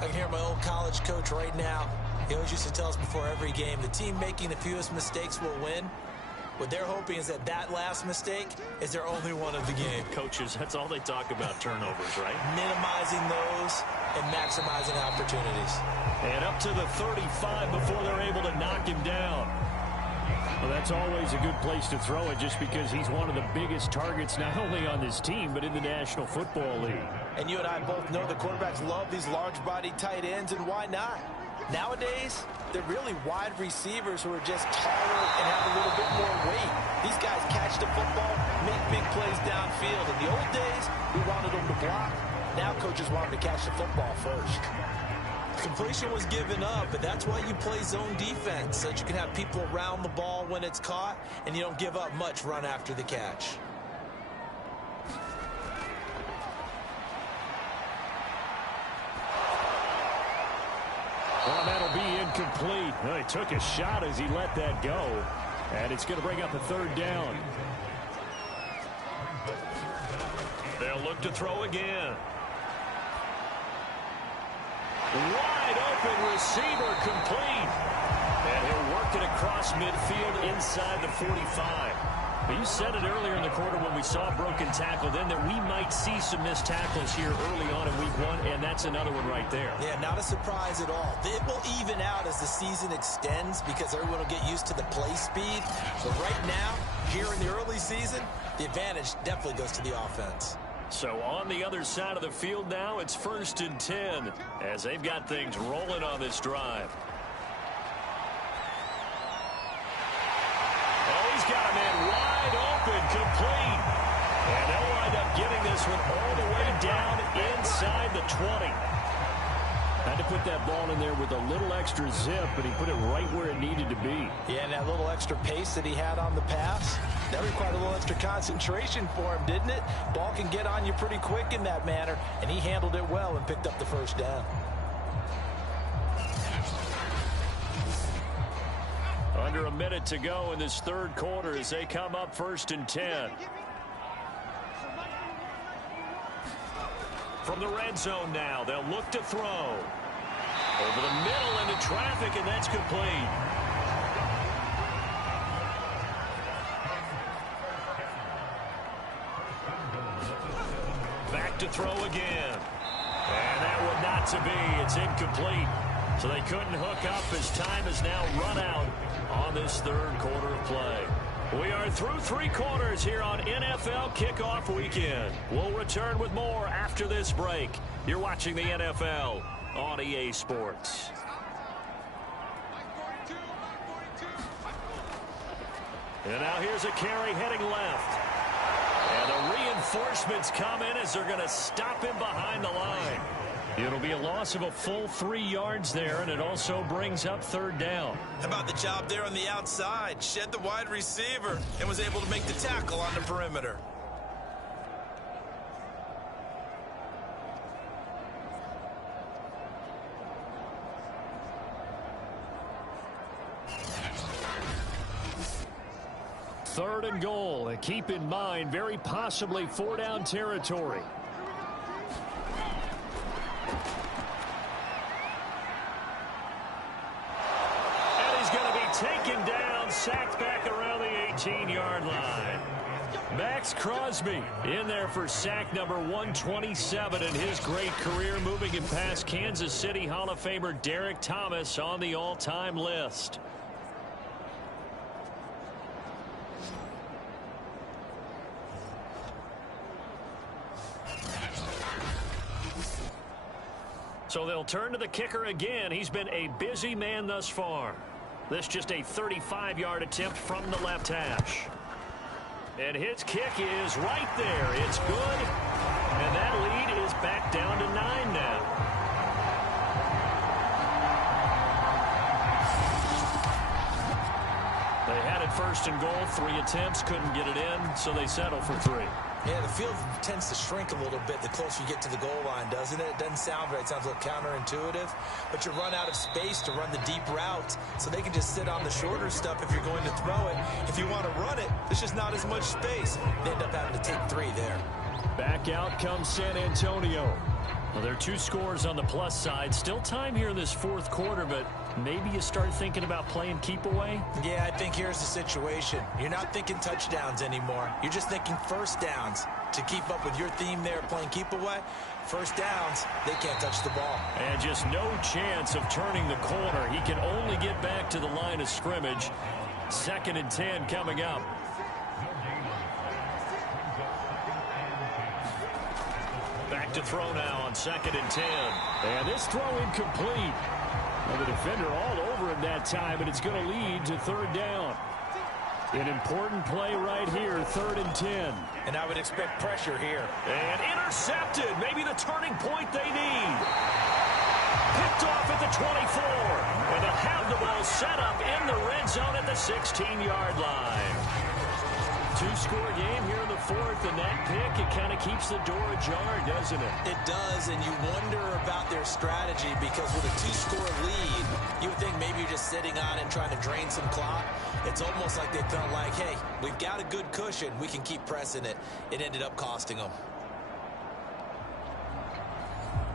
I can hear my old college coach right now. He always used to tell us before every game, the team making the fewest mistakes will win. What they're hoping is that last mistake is their only one of the game. Coaches, that's all they talk about, turnovers, right? Minimizing those and maximizing opportunities. And up to the 35 before they're able to knock him down. Well, that's always a good place to throw it, just because he's one of the biggest targets not only on this team but in the National Football League. And you and I both know the quarterbacks love these large-bodied tight ends, and why not? Nowadays, they're really wide receivers who are just taller and have a little bit more weight. These guys catch the football, make big plays downfield. In the old days, we wanted them to block. Now coaches want them to catch the football first. Completion was given up, but that's why you play zone defense, so that you can have people around the ball when it's caught, and you don't give up much run after the catch. Well, that'll be incomplete. Well, he took a shot as he let that go, and it's going to bring up a third down. They'll look to throw again. Wide open receiver, complete. And he'll work it across midfield inside the 45. But you said it earlier in the quarter when we saw a broken tackle then that we might see some missed tackles here early on in week 1, and that's another one right there. Yeah, not a surprise at all. It will even out as the season extends because everyone will get used to the play speed. But right now, here in the early season, the advantage definitely goes to the offense. So on the other side of the field now, it's 1st and 10 as they've got things rolling on this drive. Oh, he's got a man wide open, complete. And they'll wind up getting this one all the way down inside the 20. Had to put that ball in there with a little extra zip, but he put it right where it needed to be. Yeah, and that little extra pace that he had on the pass, that required a little extra concentration for him, didn't it? Ball can get on you pretty quick in that manner, and he handled it well and picked up the first down. Under a minute to go in this third quarter as they come up 1st and 10. From the red zone now, they'll look to throw. Over the middle into traffic, and that's complete. Back to throw again. And that one not to be. It's incomplete. So they couldn't hook up as time has now run out on this third quarter of play. We are through 3 quarters here on NFL Kickoff Weekend. We'll return with more after this break. You're watching the NFL on EA Sports. And now here's a carry heading left. And the reinforcements come in as they're going to stop him behind the line. It'll be a loss of a full 3 yards there, and it also brings up third down. How about the job there on the outside? Shed the wide receiver and was able to make the tackle on the perimeter. 3rd and goal. And keep in mind, very possibly 4-down territory. And he's going to be taken down, sacked back around the 18-yard line. Max Crosby in there for sack number 127 in his great career, moving him past Kansas City Hall of Famer Derek Thomas on the all-time list. So they'll turn to the kicker again. He's been a busy man thus far. This just a 35-yard attempt from the left hash. And his kick is right there. It's good. And that lead is back down to 9 now. They had it 1st and goal. 3 attempts, couldn't get it in, so they settle for 3. Yeah, the field tends to shrink a little bit the closer you get to the goal line, doesn't it? It doesn't sound right. It sounds a little counterintuitive. But you run out of space to run the deep routes, so they can just sit on the shorter stuff if you're going to throw it. If you want to run it, there's just not as much space. They end up having to take 3 there. Back out comes San Antonio. Well, there are 2 scores on the plus side. Still time here in this 4th quarter, but maybe you start thinking about playing keep away? Yeah, I think here's the situation. You're not thinking touchdowns anymore. You're just thinking 1st downs. To keep up with your theme there, playing keep away, 1st downs, they can't touch the ball. And just no chance of turning the corner. He can only get back to the line of scrimmage. 2nd and 10 coming up. Back to throw now on 2nd and 10. And this throw incomplete. Well, the defender all over him that time, and it's going to lead to 3rd down. An important play right here, 3rd and 10. And I would expect pressure here. And intercepted. Maybe the turning point they need. Picked off at the 24. And they'll have the ball set up in the red zone at the 16-yard line. 2-score game here in the 4th, and that pick, it kind of keeps the door ajar, doesn't it? It does, and you wonder about their strategy because with a 2-score lead, you would think maybe you're just sitting on it and trying to drain some clock. It's almost like they felt like, hey, we've got a good cushion. We can keep pressing it. It ended up costing them.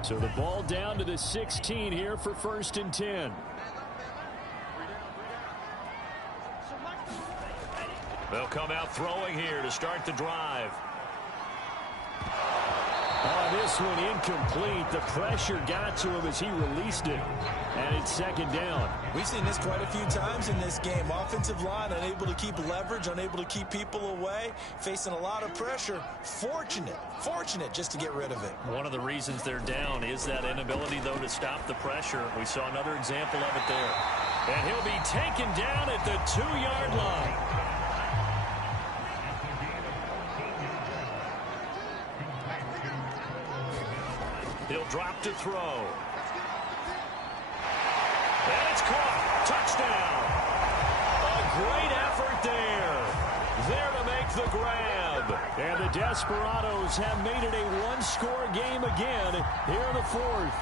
So the ball down to the 16 here for 1st and 10. They'll come out throwing here to start the drive. Oh, this one incomplete. The pressure got to him as he released it. And it's 2nd down. We've seen this quite a few times in this game. Offensive line unable to keep leverage, unable to keep people away, facing a lot of pressure. Fortunate just to get rid of it. One of the reasons they're down is that inability, though, to stop the pressure. We saw another example of it there. And he'll be taken down at the 2-yard line. He'll drop to throw. And it's caught. Touchdown. A great effort there. There to make the grab. And the Desperados have made it a 1-score game again here in the 4th.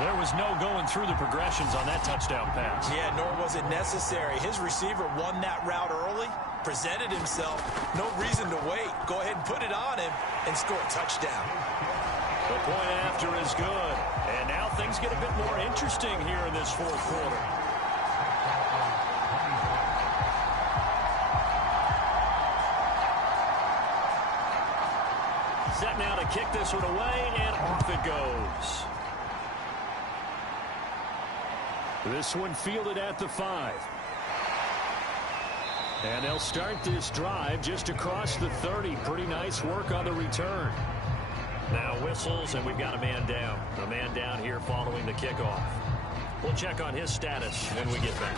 There was no going through the progressions on that touchdown pass. Yeah, nor was it necessary. His receiver won that route early, presented himself. No reason to wait. Go ahead and put it on him and score a touchdown. The point after is good. And now things get a bit more interesting here in this 4th quarter. Set now to kick this one away, and off it goes. This one fielded at the 5. And they'll start this drive just across the 30. Pretty nice work on the return. Now whistles, and we've got a man down. A man down here following the kickoff. We'll check on his status when we get back.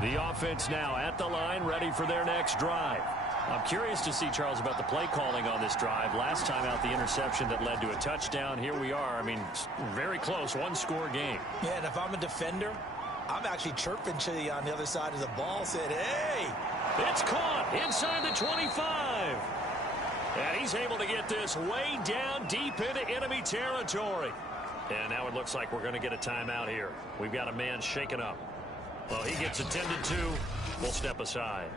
The offense now at the line, ready for their next drive. I'm curious to see, Charles, about the play calling on this drive. Last time out, the interception that led to a touchdown. Here we are. I mean, very close, 1-score game. Yeah, and if I'm a defender, I'm actually chirping to you on the other side of the ball, said, hey. It's caught inside the 25. And he's able to get this way down deep into enemy territory. And now it looks like we're going to get a timeout here. We've got a man shaken up. Well, he gets attended to. We'll step aside.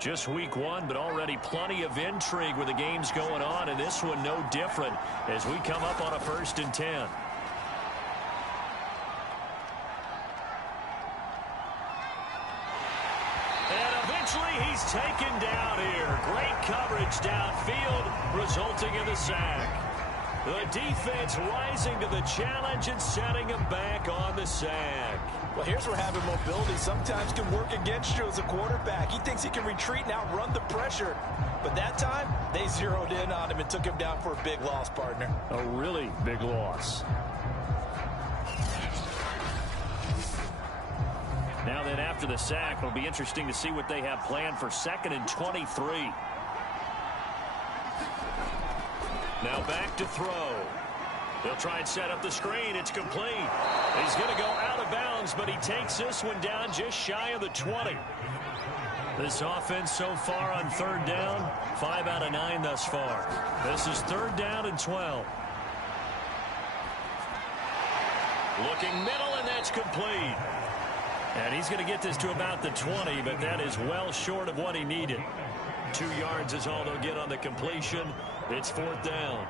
Just week one, but already plenty of intrigue with the games going on, and this one no different as we come up on a 1st and 10. And eventually he's taken down here. Great coverage downfield, resulting in the sack. The defense rising to the challenge and setting him back on the sack. Well, here's where having mobility sometimes can work against you as a quarterback. He thinks he can retreat and outrun the pressure. But that time, they zeroed in on him and took him down for a big loss, partner. A really big loss. Now then, after the sack, it'll be interesting to see what they have planned for 2nd and 23. Now back to throw. They'll try and set up the screen. It's complete. He's going to go out of bounds, but he takes this one down just shy of the 20. This offense so far on 3rd down, 5 out of 9 thus far. This is 3rd down and 12. Looking middle, and that's complete. And he's going to get this to about the 20, but that is well short of what he needed. 2 yards is all they'll get on the completion. It's 4th down.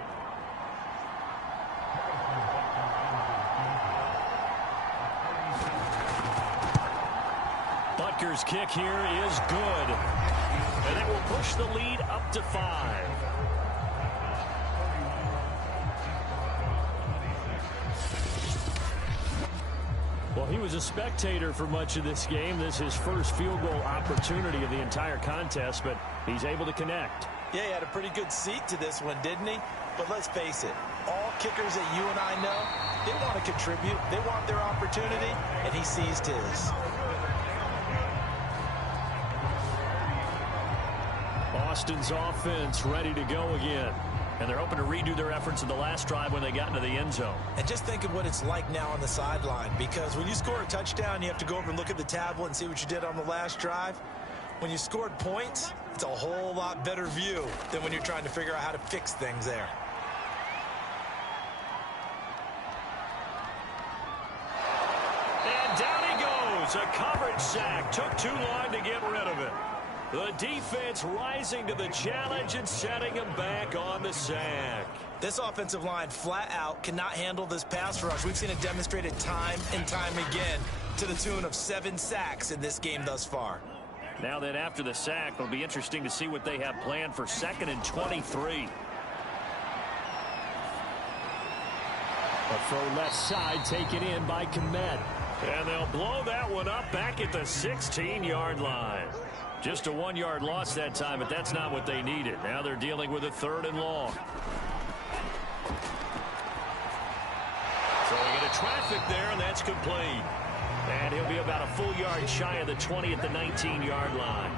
Butker's kick here is good. And it will push the lead up to 5. Well, he was a spectator for much of this game. This is his first field goal opportunity of the entire contest, but he's able to connect. Yeah, he had a pretty good seat to this one, didn't he? But let's face it, all kickers that you and I know, they want to contribute. They want their opportunity, and he seized his. Austin's offense ready to go again. And they're hoping to redo their efforts in the last drive when they got into the end zone. And just think of what it's like now on the sideline, because when you score a touchdown, you have to go over and look at the tablet and see what you did on the last drive. When you scored points, it's a whole lot better view than when you're trying to figure out how to fix things there. And down he goes. A coverage sack. Took too long to get rid of it. The defense rising to the challenge and setting him back on the sack. This offensive line flat out cannot handle this pass rush. We've seen it demonstrated time and time again to the tune of 7 sacks in this game thus far. Now then, after the sack, it'll be interesting to see what they have planned for 2nd and 23. A throw left side taken in by Komet. And they'll blow that one up back at the 16-yard line. Just a 1-yard loss that time, but that's not what they needed. Now they're dealing with a 3rd and long. Throwing into traffic there, and that's complete. And he'll be about a full yard shy of the 20 at the 19-yard line.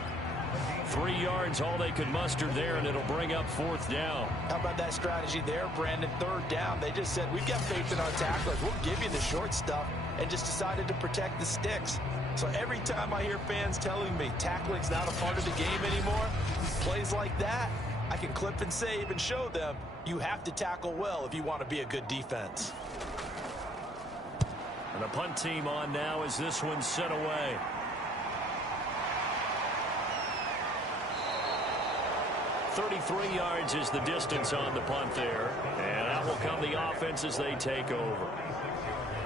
3 yards, all they could muster there, and it'll bring up 4th down. How about that strategy there, Brandon? 3rd down. They just said, we've got faith in our tacklers. We'll give you the short stuff, and just decided to protect the sticks. So every time I hear fans telling me tackling's not a part of the game anymore, plays like that, I can clip and save and show them you have to tackle well if you want to be a good defense. And the punt team on now as this one's set away. .33 yards is the distance on the punt there. And out will come the offense as they take over.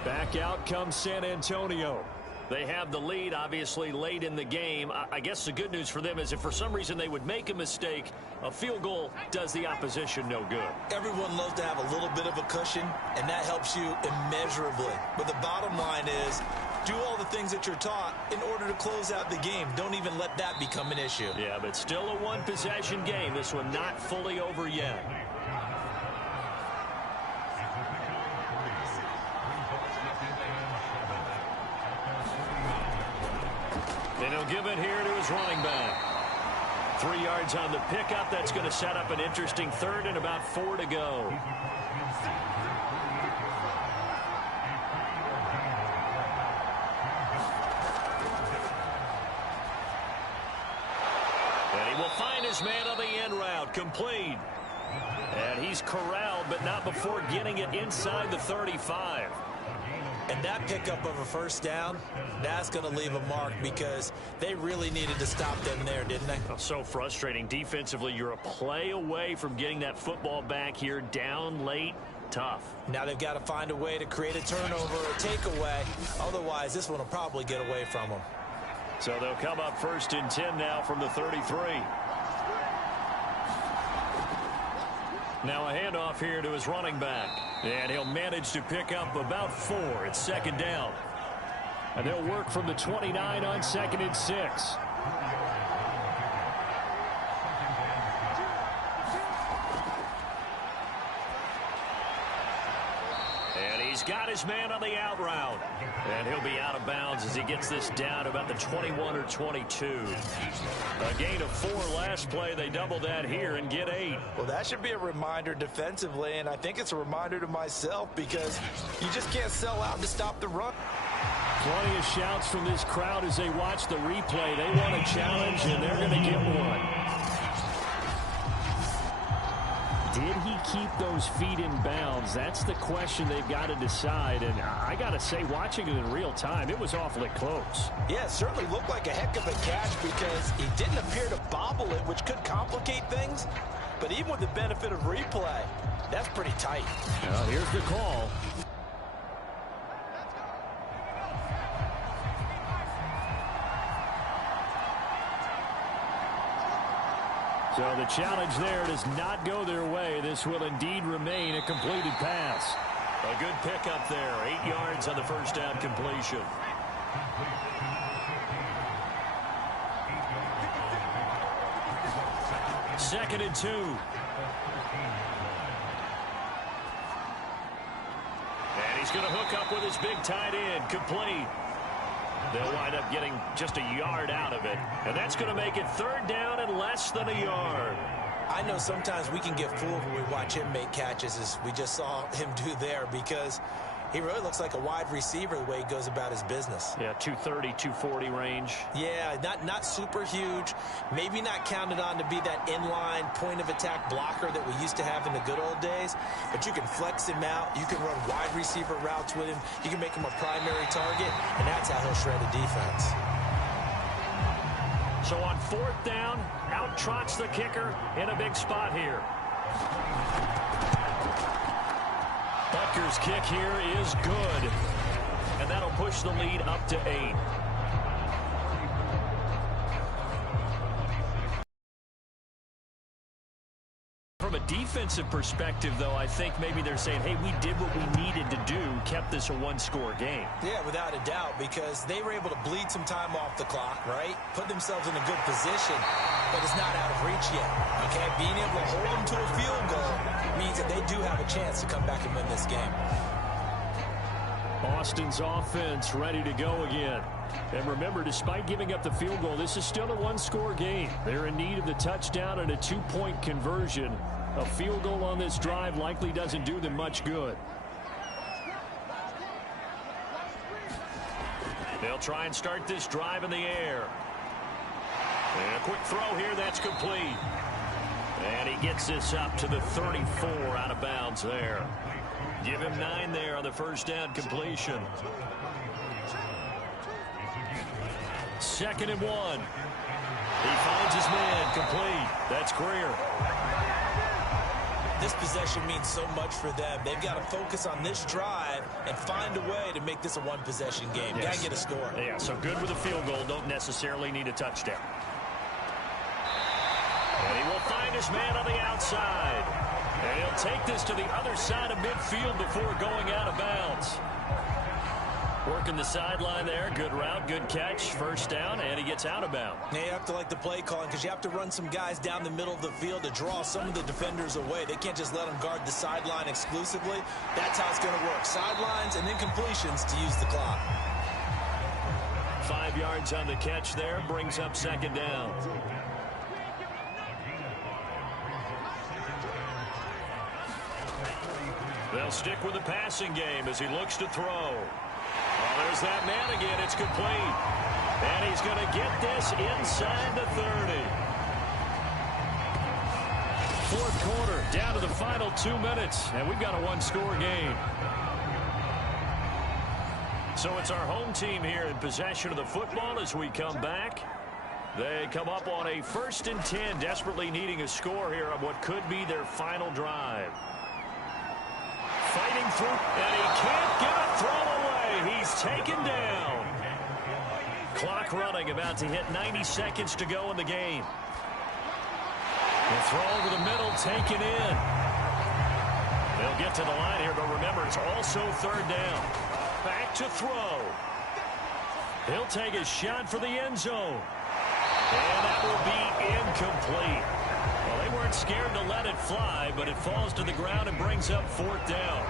Back out comes San Antonio. They have the lead, obviously, late in the game. I guess the good news for them is if for some reason they would make a mistake, a field goal does the opposition no good. Everyone loves to have a little bit of a cushion, and that helps you immeasurably. But the bottom line is, do all the things that you're taught in order to close out the game. Don't even let that become an issue. Yeah, but still a one-possession game. This one not fully over yet. And he'll give it here to his running back. 3 yards on the pickup. That's going to set up an interesting 3rd and about 4 to go. And he will find his man on the end route. Complete. And he's corralled, but not before getting it inside the 35. And that pickup of a first down, that's going to leave a mark because they really needed to stop them there, didn't they? Oh, so frustrating. Defensively, you're a play away from getting that football back here down late. Tough. Now they've got to find a way to create a turnover or takeaway. Otherwise, this one will probably get away from them. So they'll come up 1st and 10 now from the 33. Now a handoff here to his running back. And he'll manage to pick up about 4. It's 2nd down. And they'll work from the 29 on 2nd and 6. And he's got his man on the out route. And he'll be out of bounds as he gets this down about the 21 or 22. A gain of 4 last play. They double that here and get 8. Well, that should be a reminder defensively, and I think it's a reminder to myself because you just can't sell out to stop the run. Plenty of shouts from this crowd as they watch the replay. They want a challenge, and they're going to get one. Did he keep those feet in bounds? That's the question they've got to decide. And I got to say, watching it in real time, it was awfully close. Yeah, it certainly looked like a heck of a catch because he didn't appear to bobble it, which could complicate things. But even with the benefit of replay, that's pretty tight. Well, here's the call. So the challenge there does not go their way. This will indeed remain a completed pass. A good pickup there. 8 yards on the first down completion. Second and 2. And he's going to hook up with his big tight end. Complete. They'll wind up getting just a yard out of it. And that's going to make it 3rd down and less than a yard. I know sometimes we can get fooled when we watch him make catches, as we just saw him do there, because he really looks like a wide receiver the way he goes about his business. Yeah, 230, 240 range. Yeah, not super huge. Maybe not counted on to be that inline point-of-attack blocker that we used to have in the good old days. But you can flex him out. You can run wide receiver routes with him. You can make him a primary target, and that's how he'll shred a defense. So on 4th down, out trots the kicker in a big spot here. Butker's kick here is good. And that'll push the lead up to 8. From a defensive perspective, though, I think maybe they're saying, hey, we did what we needed to do, kept this a 1-score game. Yeah, without a doubt, because they were able to bleed some time off the clock, right? Put themselves in a good position, but it's not out of reach yet, okay? Being able to hold them to a field goal means that they do have a chance to come back and win this game. Austin's offense ready to go again. And remember, despite giving up the field goal, this is still a 1-score game. They're in need of the touchdown and a 2-point conversion. A field goal on this drive likely doesn't do them much good. They'll try and start this drive in the air. And a quick throw here, that's complete. And he gets this up to the 34 out of bounds there. Give him 9 there on the first down completion. 2nd and 1. He finds his man, complete. That's Greer. This possession means so much for them. They've got to focus on this drive and find a way to make this a 1-possession game. Yes. Got to get a score. Yeah, so good with a field goal. Don't necessarily need a touchdown. And he will find his man on the outside. And he'll take this to the other side of midfield before going out of bounds. Working the sideline there. Good route, good catch. First down, and he gets out of bounds. Now you have to like the play calling because you have to run some guys down the middle of the field to draw some of the defenders away. They can't just let them guard the sideline exclusively. That's how it's going to work. Sidelines and then completions to use the clock. 5 yards on the catch there. Brings up 2nd down. They'll stick with the passing game as he looks to throw. Well, there's that man again. It's complete. And he's going to get this inside the 30. fourth quarter, down to the final 2 minutes, and we've got a one-score game. So it's our home team here in possession of the football as we come back. They come up on a 1st and 10, desperately needing a score here on what could be their final drive. Fighting through, and he can't get a throw away. He's taken down. Clock running, about to hit 90 seconds to go in the game. The throw over the middle, taken in. They'll get to the line here, but remember, it's also 3rd down. Back to throw. He'll take a shot for the end zone. And that will be incomplete. Well, they weren't scared to let it fly, but it falls to the ground and brings up 4th down.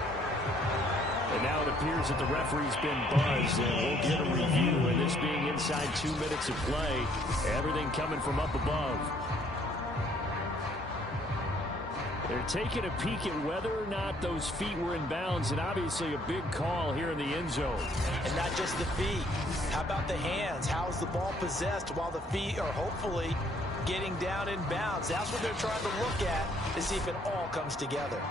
And now it appears that the referee's been buzzed, and we'll get a review. And this being inside 2 minutes of play, everything coming from up above. They're taking a peek at whether or not those feet were in bounds, and obviously a big call here in the end zone. And not just the feet. How about the hands? How's the ball possessed while the feet are hopefully getting down in bounds? That's what they're trying to look at to see if it all comes together.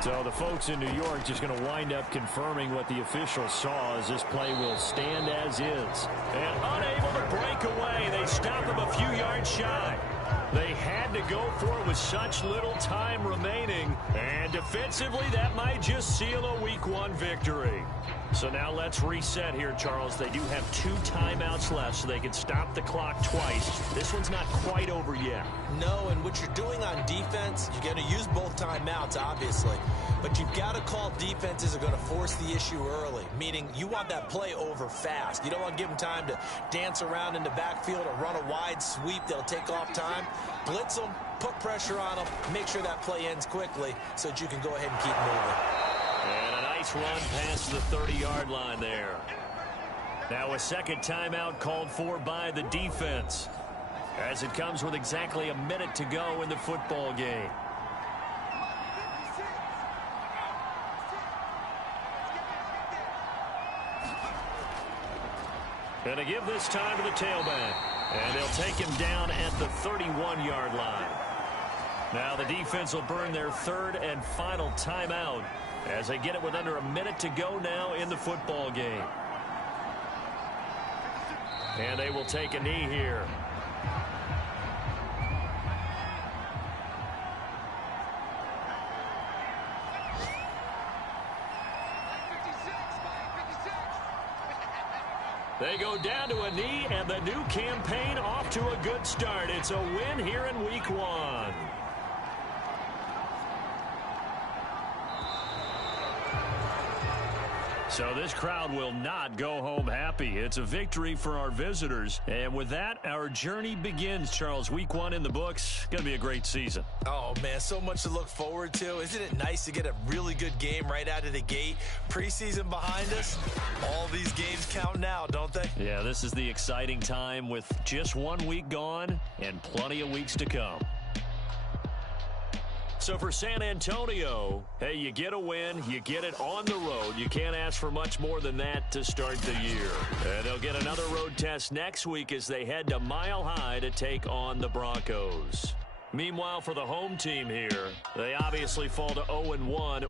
So the folks in New York just going to wind up confirming what the officials saw, as this play will stand as is. And unable to break away, they stop him a few yards shy. They had to go for it with such little time remaining. And defensively, that might just seal a Week 1 victory. So now let's reset here, Charles. They do have 2 timeouts left, so they can stop the clock twice. This one's not quite over yet. No, and what you're doing on defense, you're going to use both timeouts, obviously. But you've got to call defenses are going to force the issue early, meaning you want that play over fast. You don't want to give them time to dance around in the backfield or run a wide sweep. They'll take off time. Blitz them, put pressure on them, make sure that play ends quickly so that you can go ahead and keep moving. And a nice run past the 30-yard line there. Now a second timeout called for by the defense, as it comes with exactly a minute to go in the football game. And to give this time to the tailback. And they'll take him down at the 31-yard line. Now the defense will burn their 3rd and final timeout as they get it with under a minute to go now in the football game. And they will take a knee here. They go down to a knee, and the new campaign off to a good start. It's a win here in Week 1. So this crowd will not go home happy. It's a victory for our visitors. And with that, our journey begins, Charles. Week 1 in the books. Going to be a great season. Oh, man, so much to look forward to. Isn't it nice to get a really good game right out of the gate? Preseason behind us. All these games count now, don't they? Yeah, this is the exciting time with just 1 week gone and plenty of weeks to come. So for San Antonio, hey, you get a win, you get it on the road. You can't ask for much more than that to start the year. And they'll get another road test next week as they head to Mile High to take on the Broncos. Meanwhile, for the home team here, they obviously fall to 0-1.